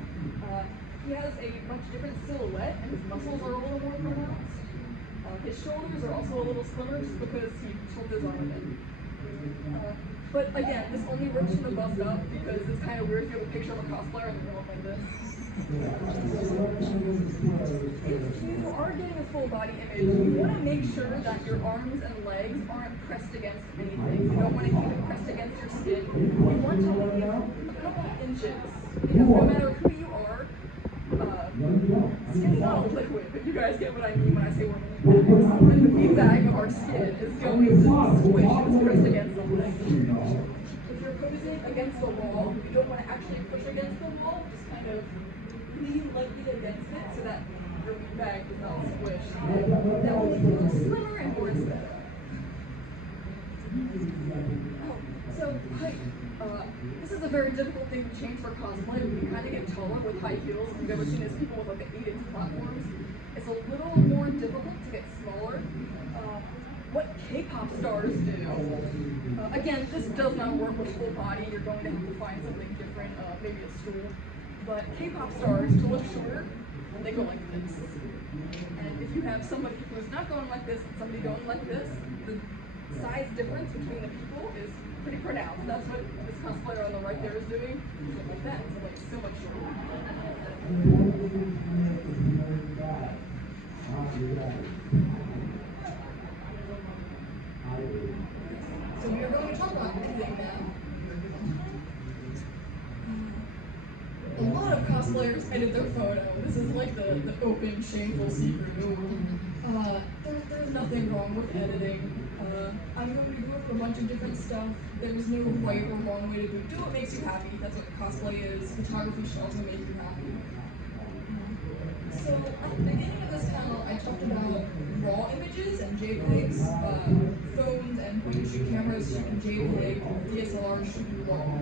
He has a much different silhouette, and his muscles are a little more pronounced. His shoulders are also a little slimmer just because he tilted his arm a bit. But again, this only works from the bust up because it's kind of weird if you have a picture of a cosplayer and they're like this. If you are getting a full body image, you want to make sure that your arms and legs aren't pressed against anything. You don't want to keep it pressed against your skin. You want to leave a couple inches. Because no matter who you are, skin is not a liquid, but you guys get what I mean when I say we're meat bags. And the meat bag of our skin is going to squish if it's pressed against something. If you're posing against the wall, you don't want to actually push against the wall, just kind of lean lightly against it so that your meat bag does not squish. That will make you look slimmer and more aesthetic. So height. This is a very difficult thing to change for cosplay. You kind of get taller with high heels. If you've ever seen these people with like the 8-inch platforms, it's a little more difficult to get smaller. What K-pop stars do. Again, this does not work with full body. You're going to have to find something different, maybe a stool. But K-pop stars, to look shorter, they go like this. And if you have somebody who's not going like this and somebody going like this, the size difference between the people is pretty pronounced. That's what this cosplayer on the right there is doing. Like that, it's like so much shorter. So we are going to talk about editing now. A lot of cosplayers edit their photo. This is like the open, shameful secret. There's nothing wrong with editing. I'm going to go over a bunch of different stuff. There's no right or wrong way to do it. Do what makes you happy. That's what cosplay is. Photography should also make you happy. So at the beginning of this panel, I talked about raw images and JPEGs, phones and point-and-shoot cameras shoot in JPEG, DSLRs shoot in RAW.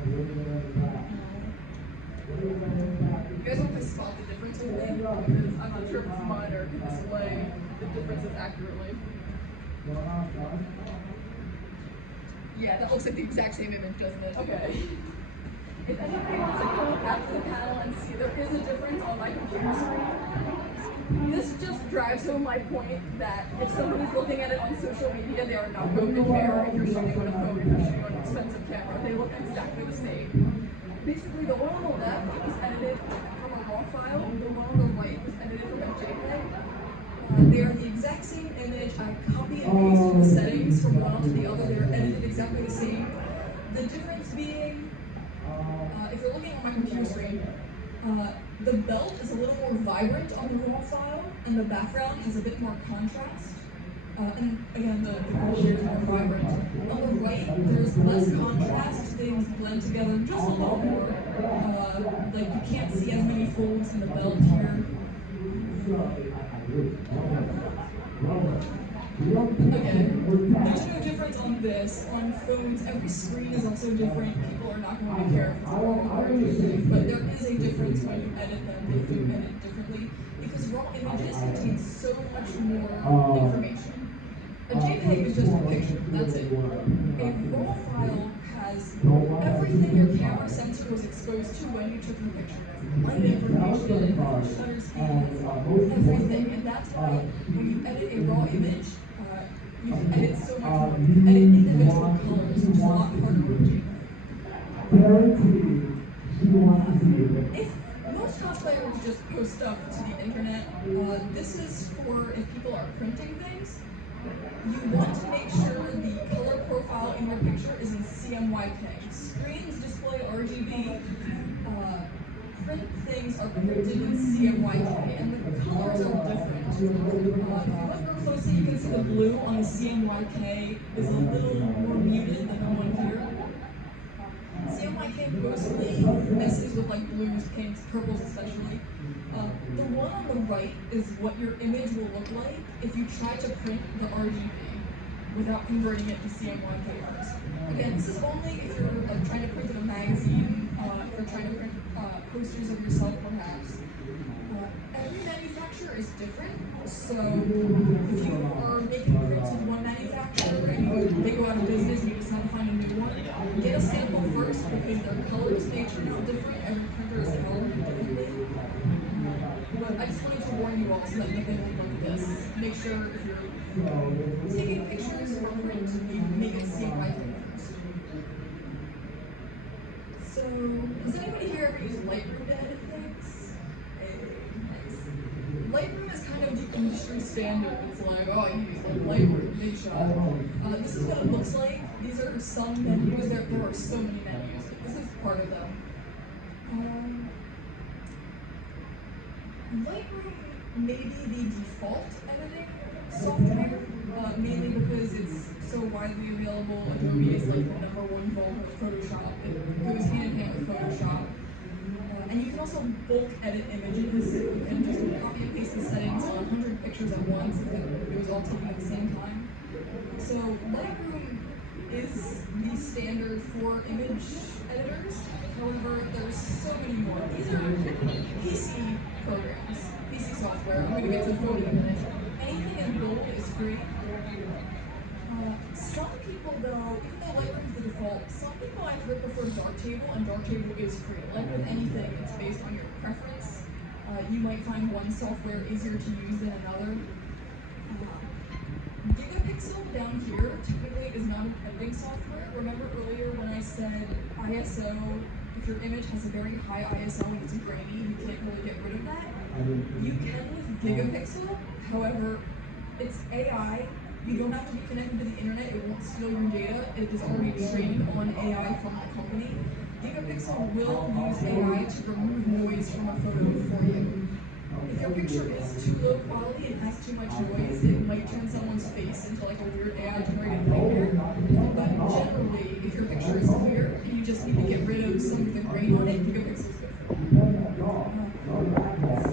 You guys want to spot the difference with me? Because I'm not sure if this monitor can display the differences accurately. Yeah, that looks like the exact same image, doesn't it? Okay. If anybody wants to come back to the panel and see there is a difference on my computer screen, this just drives home my point that if somebody's looking at it on social media, they are not going to care if you're shooting with a phone, if you're shooting on an expensive camera. They look exactly the same. Basically, the one on the left was edited from a RAW file, the one on the right was edited from a JPEG. They are the exact same image. I copy and pasted the settings from one onto the other. They are edited exactly the same. The difference being, if you're looking on my computer screen, the belt is a little more vibrant on the RAW file, and the background has a bit more contrast. And again, the color shade is more vibrant. On the right, there's less contrast. Things blend together just a little more. Like you can't see as many folds in the belt here. Again, there's no difference on this. On phones, every screen is also different. People are not going to care if it's raw or anything, but there is a difference when you edit them. They do edit differently because raw images contain so much more information. A JPEG is just a picture, that's it. A RAW file has has everything your camera sensor was exposed to when you took the picture. Light information, shutter speeds, everything. And that's why when you edit a raw image, you can edit so much more. You can edit individual colors, which is a lot harder to do. If most cosplayers just post stuff to the internet, this is for if people are printing things. You want to make sure the color profile in your picture is in CMYK. Screens display RGB. Print things are printed in CMYK, and the colors are different. If you look real closely, you can see the blue on the CMYK is a little more muted than the one here. CMYK mostly messes with like blues, pinks, purples especially. The one on the right is what your image will look like if you try to print the RGB without converting it to CMYK first. Again, this is only if you're like trying to print in a magazine, if you're trying to print posters of yourself perhaps. Every manufacturer is different, so if you are making prints with one manufacturer and they go out of business and you decide to find a new one, get a sample first because their colors may turn out different, every printer is colored differently. But I just wanted to warn you all so that nothing will look at this. Make sure if you're taking pictures for print, you make it CMYK first. So, does anybody here ever use Lightroom to edit things? Lightroom is kind of the industry standard. It's like, oh, you use like Lightroom, big shot. This is what it looks like. These are some menus. There are so many menus. This is part of them. Lightroom may be the default editing software, mainly because it's so widely available. Adobe is like the #1 vault of Photoshop. It goes hand in hand with Photoshop. And you can also bulk edit images. You can just copy and paste the settings on 100 pictures at once if it was all taken at the same time. So Lightroom is the standard for image editors. However, there's so many more. These are PC programs, PC software. I'm going to get to phone in a minute. Anything in gold is free. Some people though, even though Lightroom's the default, some people actually prefer Darktable, and Darktable is free. Like with anything, it's based on your preference. You might find one software easier to use than another. Gigapixel down here typically is not an editing software. Remember earlier when I said ISO, if your image has a very high ISO and it's grainy, you can't really get rid of that. You can with Gigapixel, however, it's AI. You don't have to be connected to the internet, it won't steal your data. It is already trained on AI from the company. Gigapixel will use AI to remove noise from a photo for you. If your picture is too low quality and has too much noise, it might turn someone's face into like a weird AI-generated nightmare. But generally, if your picture is clear and you just need to get rid of some of the grain on it, Gigapixel is good for it.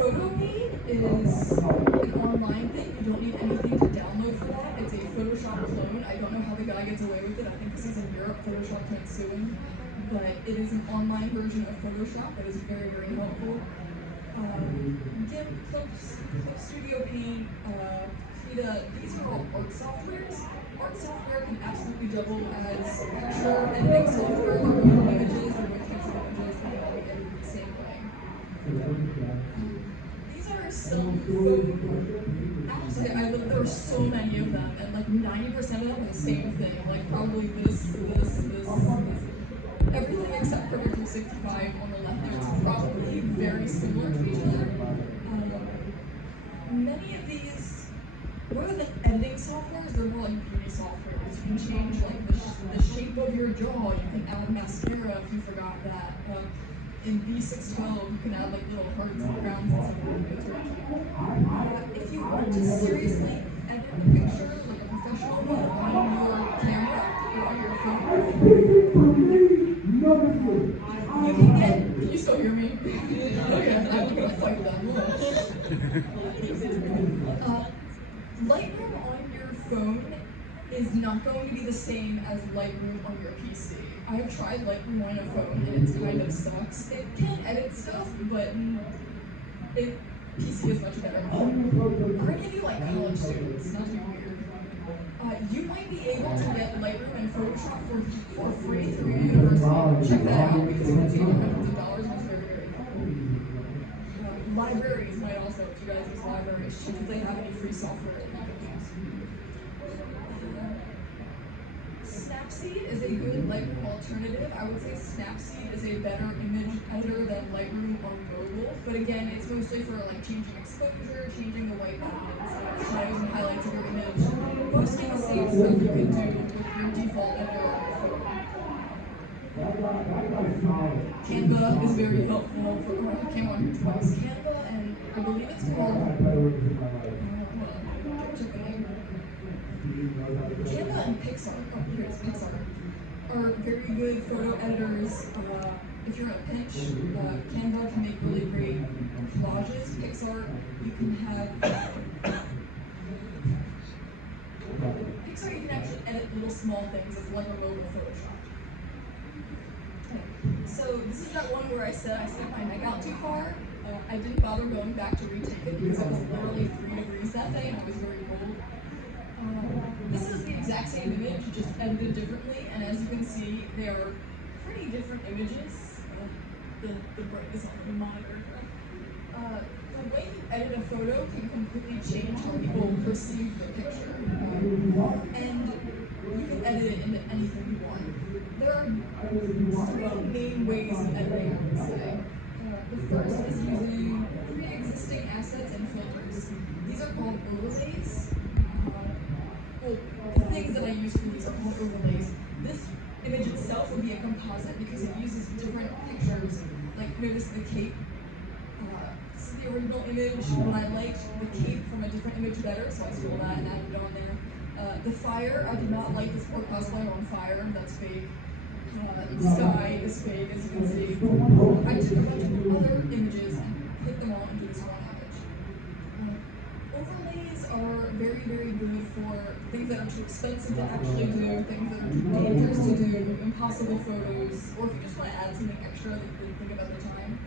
PhotoMe is an online thing. You don't need anything to download for that. It's a Photoshop clone. I don't know how the guy gets away with it. I think because he's in Europe, Photoshop can't sue him. But it is an online version of Photoshop that is very, very helpful. GIMP, Clip Studio Paint, Krita, these are all art softwares. Art software can absolutely double as picture editing software or moving images or with picture images, they all get the same way. These are some apps. There are so many of them, and like 90% of them are the same thing. Like probably this. Everything except Printer 365 on the left there, it's probably very similar to each other. Many of these, rather than editing softwares, they're more like beauty softwares. You can change like the shape of your jaw, you can add mascara if you forgot that. In B612, you can add like little hearts and crowns and stuff like that. If you want to seriously edit a picture like a professional one on your camera or on your phone, you can you still hear me? Okay, I'm gonna fight that. Lightroom on your phone is not going to be the same as Lightroom on your PC. I've tried Lightroom on a phone and it kind of sucks. It can edit stuff, but PC is much better. Are any of you like college students? Not to be weird. You might be able to get Lightroom and Photoshop for free through your university. Check that out because you can save hundreds of dollars and it's very, very helpful. Libraries might also, if you guys use libraries, check if they have any free software that you can use. Snapseed is a good Lightroom alternative. I would say Snapseed is a better image editor than Lightroom on mobile, but again, it's mostly for like changing exposure, changing the white balance, shadows and highlights of your image, mostly the same stuff you can do with your default editor on your phone. Canva is very helpful for Canva on your device. Canva and I believe it's called Canva and Pixar, Pixar, are very good photo editors. If you're in a pinch, Canva can make really great collages. Pixar, you can actually edit little small things. It's like a mobile Photoshop. Okay. So this is that one where I said I sent my neck out too far. I didn't bother going back to retake it because it was literally 3 degrees that day and I was very cold. This is the exact same image, just edited differently, and as you can see, they are pretty different images. The brightness on the monitor. The way you edit a photo can completely change how people perceive the picture. And you can edit it into anything you want. There are 3 main ways of editing, I would say. The first is using pre-existing assets and filters. These are called overlays. Well, the things that I use for these are called overlays. This image itself would be a composite because it uses different pictures. Like, notice the cape. This is the original image, but I liked the cape from a different image better, so I stole that and added it on there. The fire, I did not like this poor cosplayer on fire, that's fake. The sky is fake, as you can see. I took a bunch of other images and put them all into this one image. Overlays are very, very good for things that are too expensive to actually do, things that are too dangerous to do, impossible photos, or if you just want to add something extra that you didn't think about at the time.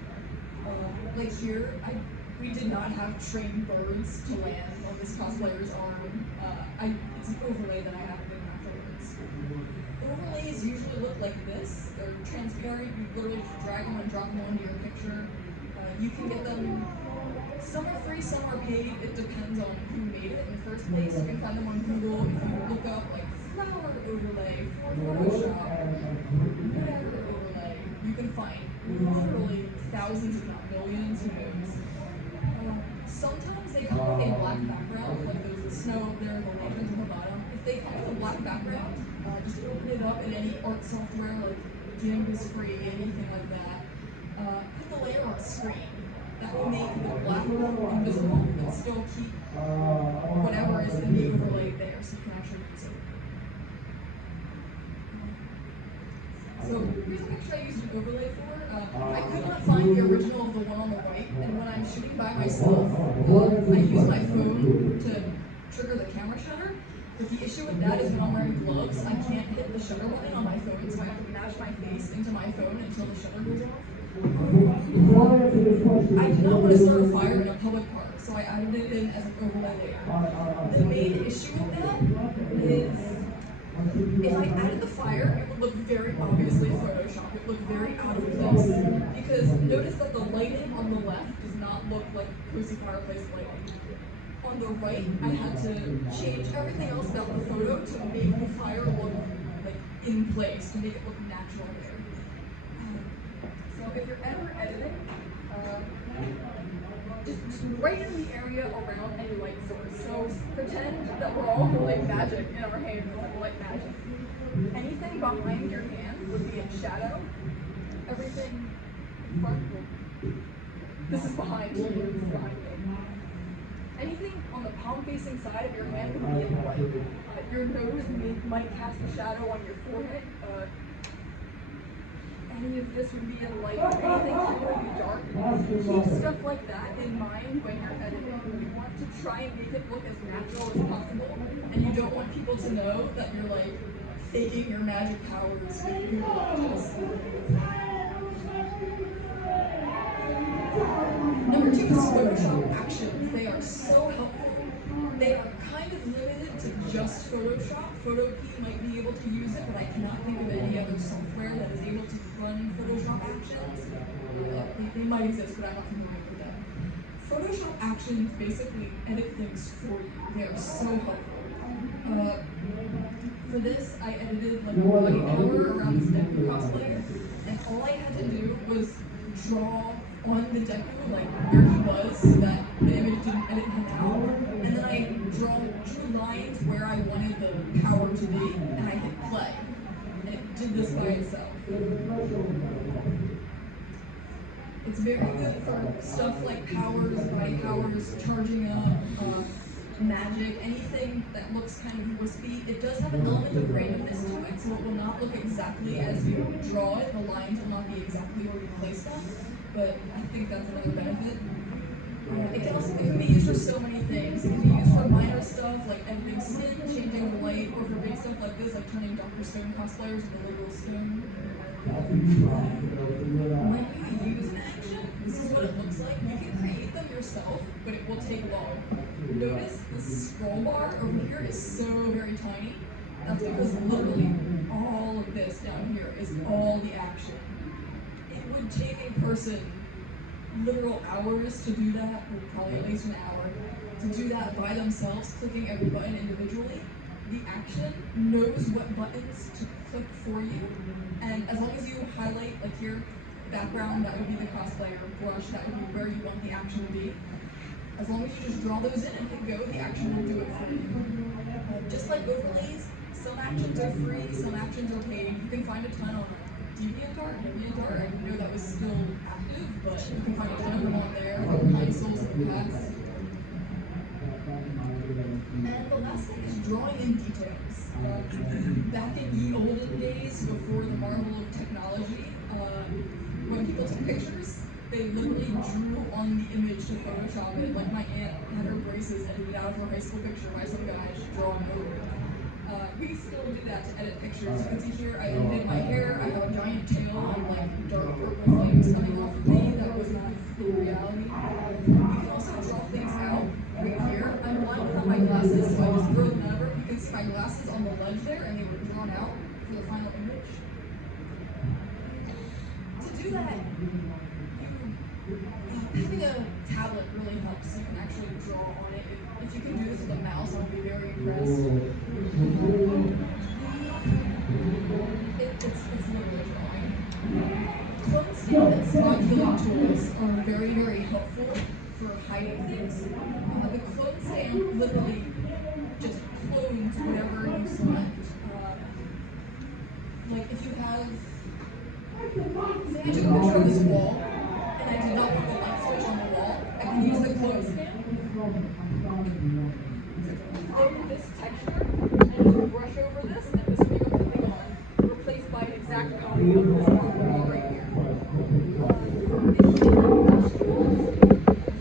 Like here, we did not have trained birds to land on this cosplayer's arm. It's an overlay that I have in afterwards. Overlays usually look like this. They're transparent. You literally just drag them and drop them onto your picture. You can get them. Some are free, some are paid. It depends on who made it in the first place. You can find them on Google. If you look up like flower overlay for Photoshop, whatever overlay, you can find literally thousands, if not millions, who knows. Sometimes they come with a black background, like there's the snow up there and the lanterns on the bottom. If they come with a black background, just open it up in any art software like GIMP is free, anything like that. Put the layer on screen. That will make the black look invisible, but still keep whatever is in the overlay there, so you can actually use it. So here's a picture I used an overlay for. I could not find the original of the one on the right, and when I'm shooting by myself, I use my phone to trigger the camera shutter. But the issue with that is when I'm wearing gloves, I can't hit the shutter button on my phone, so I have to mash my face into my phone until the shutter goes off. I did not want to start a fire in a public park, so I added it in as an overlay layer. The main issue with that is if I added the fire, it would look very obviously Photoshop. It would look very out of place. Because notice that the lighting on the left does not look like cozy fireplace lighting. On the right, I had to change everything else about the photo to make the fire look like in place, to make it look natural there. So if you're ever editing, just right in the area around any light source. So pretend that we're all holding magic in our hands, like light magic. Anything behind your hand would be in shadow. Everything in front this is behind you, this is behind you. Anything on the palm-facing side of your hand would be in light. Your nose might cast a shadow on your forehead. Any of this would be in light. Anything here would be dark. Keep stuff like that in mind when you're editing. You want to try and make it look as natural as possible, and you don't want people to know that you're like faking your magic powers. Number 2 is Photoshop actions. They are so helpful. They are kind of limited to just Photoshop. Photokey might be able to use it, but I cannot think of any other software that is able to run Photoshop actions. They might exist, but I'm not familiar with them. Photoshop actions basically edit things for you. They are so helpful. For this, I edited like a body power around this Deku cosplayer, and all I had to do was draw on the Deku like where he was so that the image didn't edit him out, and then I drew lines where I wanted the power to be, and I hit play, and it did this by itself. It's very good for stuff like powers, body powers, charging up, magic, anything that looks kind of wispy. It does have an element of randomness to it, so it will not look exactly as you draw it. The lines will not be exactly where you place them, but I think that's another benefit. It can be used for so many things. It can be used for minor stuff like editing skin, changing the light, or for big stuff like this, like turning Dr. Stone cosplayers into literal stone. When you use an action, this is what it looks like. You can create them yourself, but it will take long. Notice the scroll bar over here is so very tiny. That's because literally all of this down here is all the action. It would take a person literal hours to do that, or probably at least an hour, to do that by themselves, clicking every button individually. The action knows what buttons to click for you, and as long as you highlight, like here, background, that would be the cosplayer, brush, that would be where you want the action to be. As long as you just draw those in and hit go, the action will do it for you. Just like overlays, some actions are free, some actions are paid. You can find a ton on DeviantArt. I didn't know that was still active, but you can find a ton of them on there. There were consoles in the past. And the last thing is drawing in details. Back in the olden days, before the marvel of technology, when people took pictures, they literally drew on the image to Photoshop it. Like my aunt had her braces edited out of her high school picture by some guy just drawing over it. We still do that to edit pictures. You can see here I edited my hair, I have a giant tail and like dark purple flames coming off of me. That was not in reality. You can also draw things out right here. I'm blind without my glasses, so I just throw them over. You can see my glasses on the ledge there, and they were drawn out for the final image. To do that, having a tablet really helps. You can actually draw on it. If you can do this with a mouse, I'll be very impressed. It's literally drawing. Clone stamp and spot killing tools are very, very helpful for hiding things. The clone stamp literally just clones whatever you select. Like if you have, say I took a picture of this wall, and I did not put the light switch on the wall, I can use the clone stamp to this texture and just brush over this, and this will be completely gone, replaced by an exact copy of this wall right here.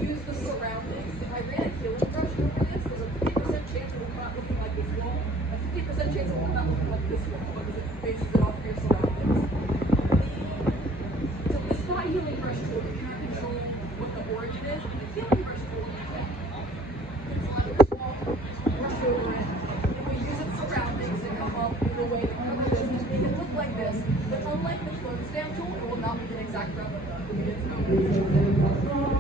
Use the surroundings. If I ran a healing brush over this, there's a 50% chance it will come out looking like this wall, a 50% chance it will come out looking like this wall, because it bases it off your surroundings. So this is not a healing brush tool. You cannot control what the origin is. The healing brush tool, you can select this wall, brush over it, and we use its surroundings to come up with a way to cover this and make it look like this. But unlike the clone stamp tool, it will not be an exact replica. It will be its own.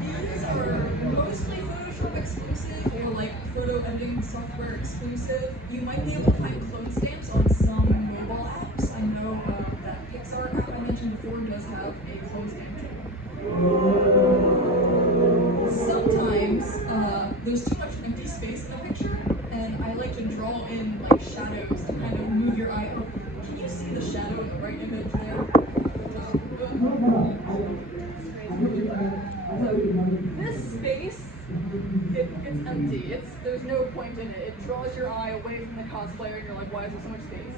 These are mostly Photoshop exclusive or like photo editing software exclusive. You might be able to find clone stamps on some mobile apps. I know that Pixar app I mentioned before does have a clone stamp tool. Sometimes there's too much empty space in the picture, and I like to draw in like shadows to kind of move your eye up. Can you see the shadow in the right image there? This space, it's empty. There's no point in it. It draws your eye away from the cosplayer, and you're like, why is there so much space?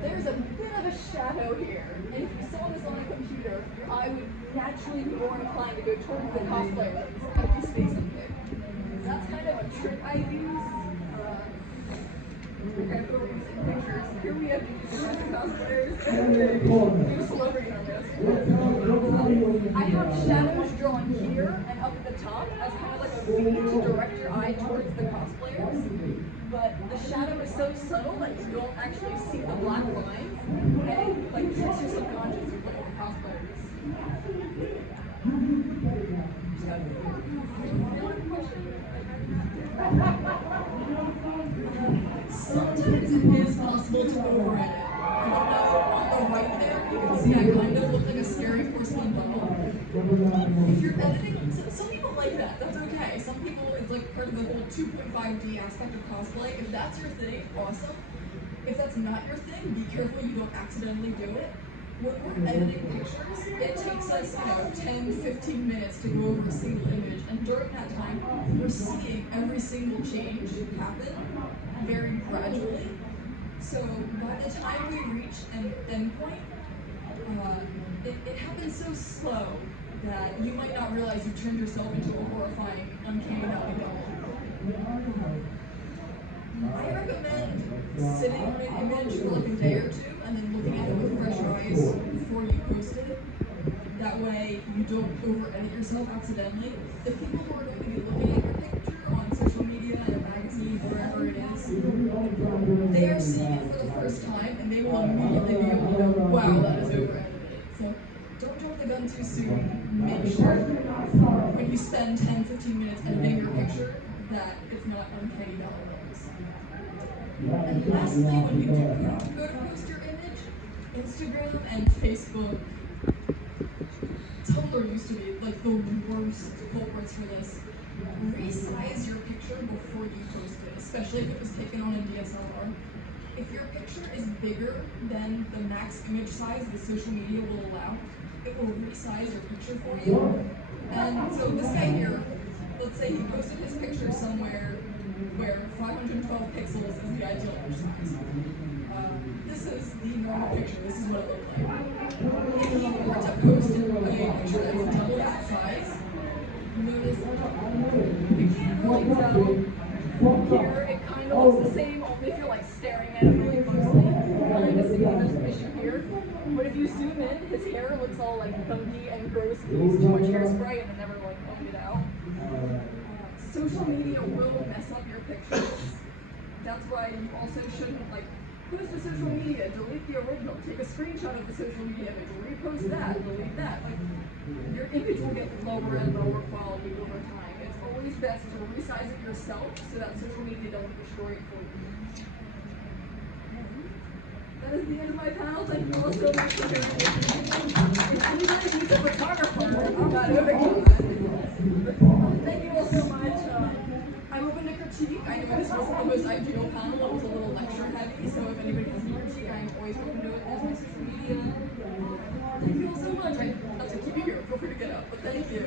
There's a bit of a shadow here, and if you saw this on a computer, your eye would naturally be more inclined to go towards the cosplayer than this empty space up there. That's kind of a trick I use. Okay, put over these pictures. Here we have different cosplayers. Do a celebrity on this. I have shadows drawn here and up at the top as kind of like a feet to direct your eye towards the cosplayers, but the shadow is so subtle that you don't actually see the black lines, and it like tricks your subconscious with what the cosplayer is. Sometimes it is possible to override it. I don't know, on the right there, you can see I kind of look like a scary porcelain doll. If you're editing, some people like that, that's okay. Some people, it's like part of the whole 2.5D aspect of cosplay. If that's your thing, awesome. If that's not your thing, be careful you don't accidentally do it. When we're editing pictures, it takes us, 10, 15 minutes to go over a single image, and during that time, we're seeing every single change happen very gradually. So by the time we reach an endpoint, it happens so slow that you might not realize you've turned yourself into a horrifying, uncanny valley doll. I recommend sitting on an image for like a day or two and then looking at it with fresh eyes before you post it. That way you don't over-edit yourself accidentally. The people who are going to be looking at your picture on social media, in a magazine, wherever it is, they are seeing it for the first time and they will immediately be able to know, wow, that is over-edited. So don't jump the gun too soon. Make sure when you spend 10, 15 minutes editing your picture that it's not uncanny valley levels. And lastly, when you do go to post your image, Instagram and Facebook, Tumblr used to be like the worst culprits for this. Resize your picture before you post it, especially if it was taken on a DSLR. If your picture is bigger than the max image size the social media will allow, it will resize your picture for you. And so this guy here, let's say he posted his picture somewhere where 512 pixels is the ideal image size. This is the normal picture. This is what it looked like. If you were to post a picture that's double that size, notice you can't really tell. Here it kind of looks the same, only if you're like staring at it really closely. You kind of see there's an issue here. But if you zoom in, his hair looks all like gunky and gross. He used too much hairspray and it never like combed it out. Social media will mess up your pictures. That's why you also shouldn't like post to social media, delete the original, take a screenshot of the social media image, repost that, delete that. Like your image will get lower and lower quality over time. It's always best to resize it yourself so that social media doesn't destroy it for you. That is the end of my panel. Thank you all so much for joining me. If anybody needs a photographer, I'm not over here. Thank you all so much. I'm open to critique. I know this wasn't the most ideal panel. It was a little lecture heavy, so if anybody has any critique, I'm always open to it. There's my social media. Thank you all so much. I have to keep you here. Feel free to get up, but thank you.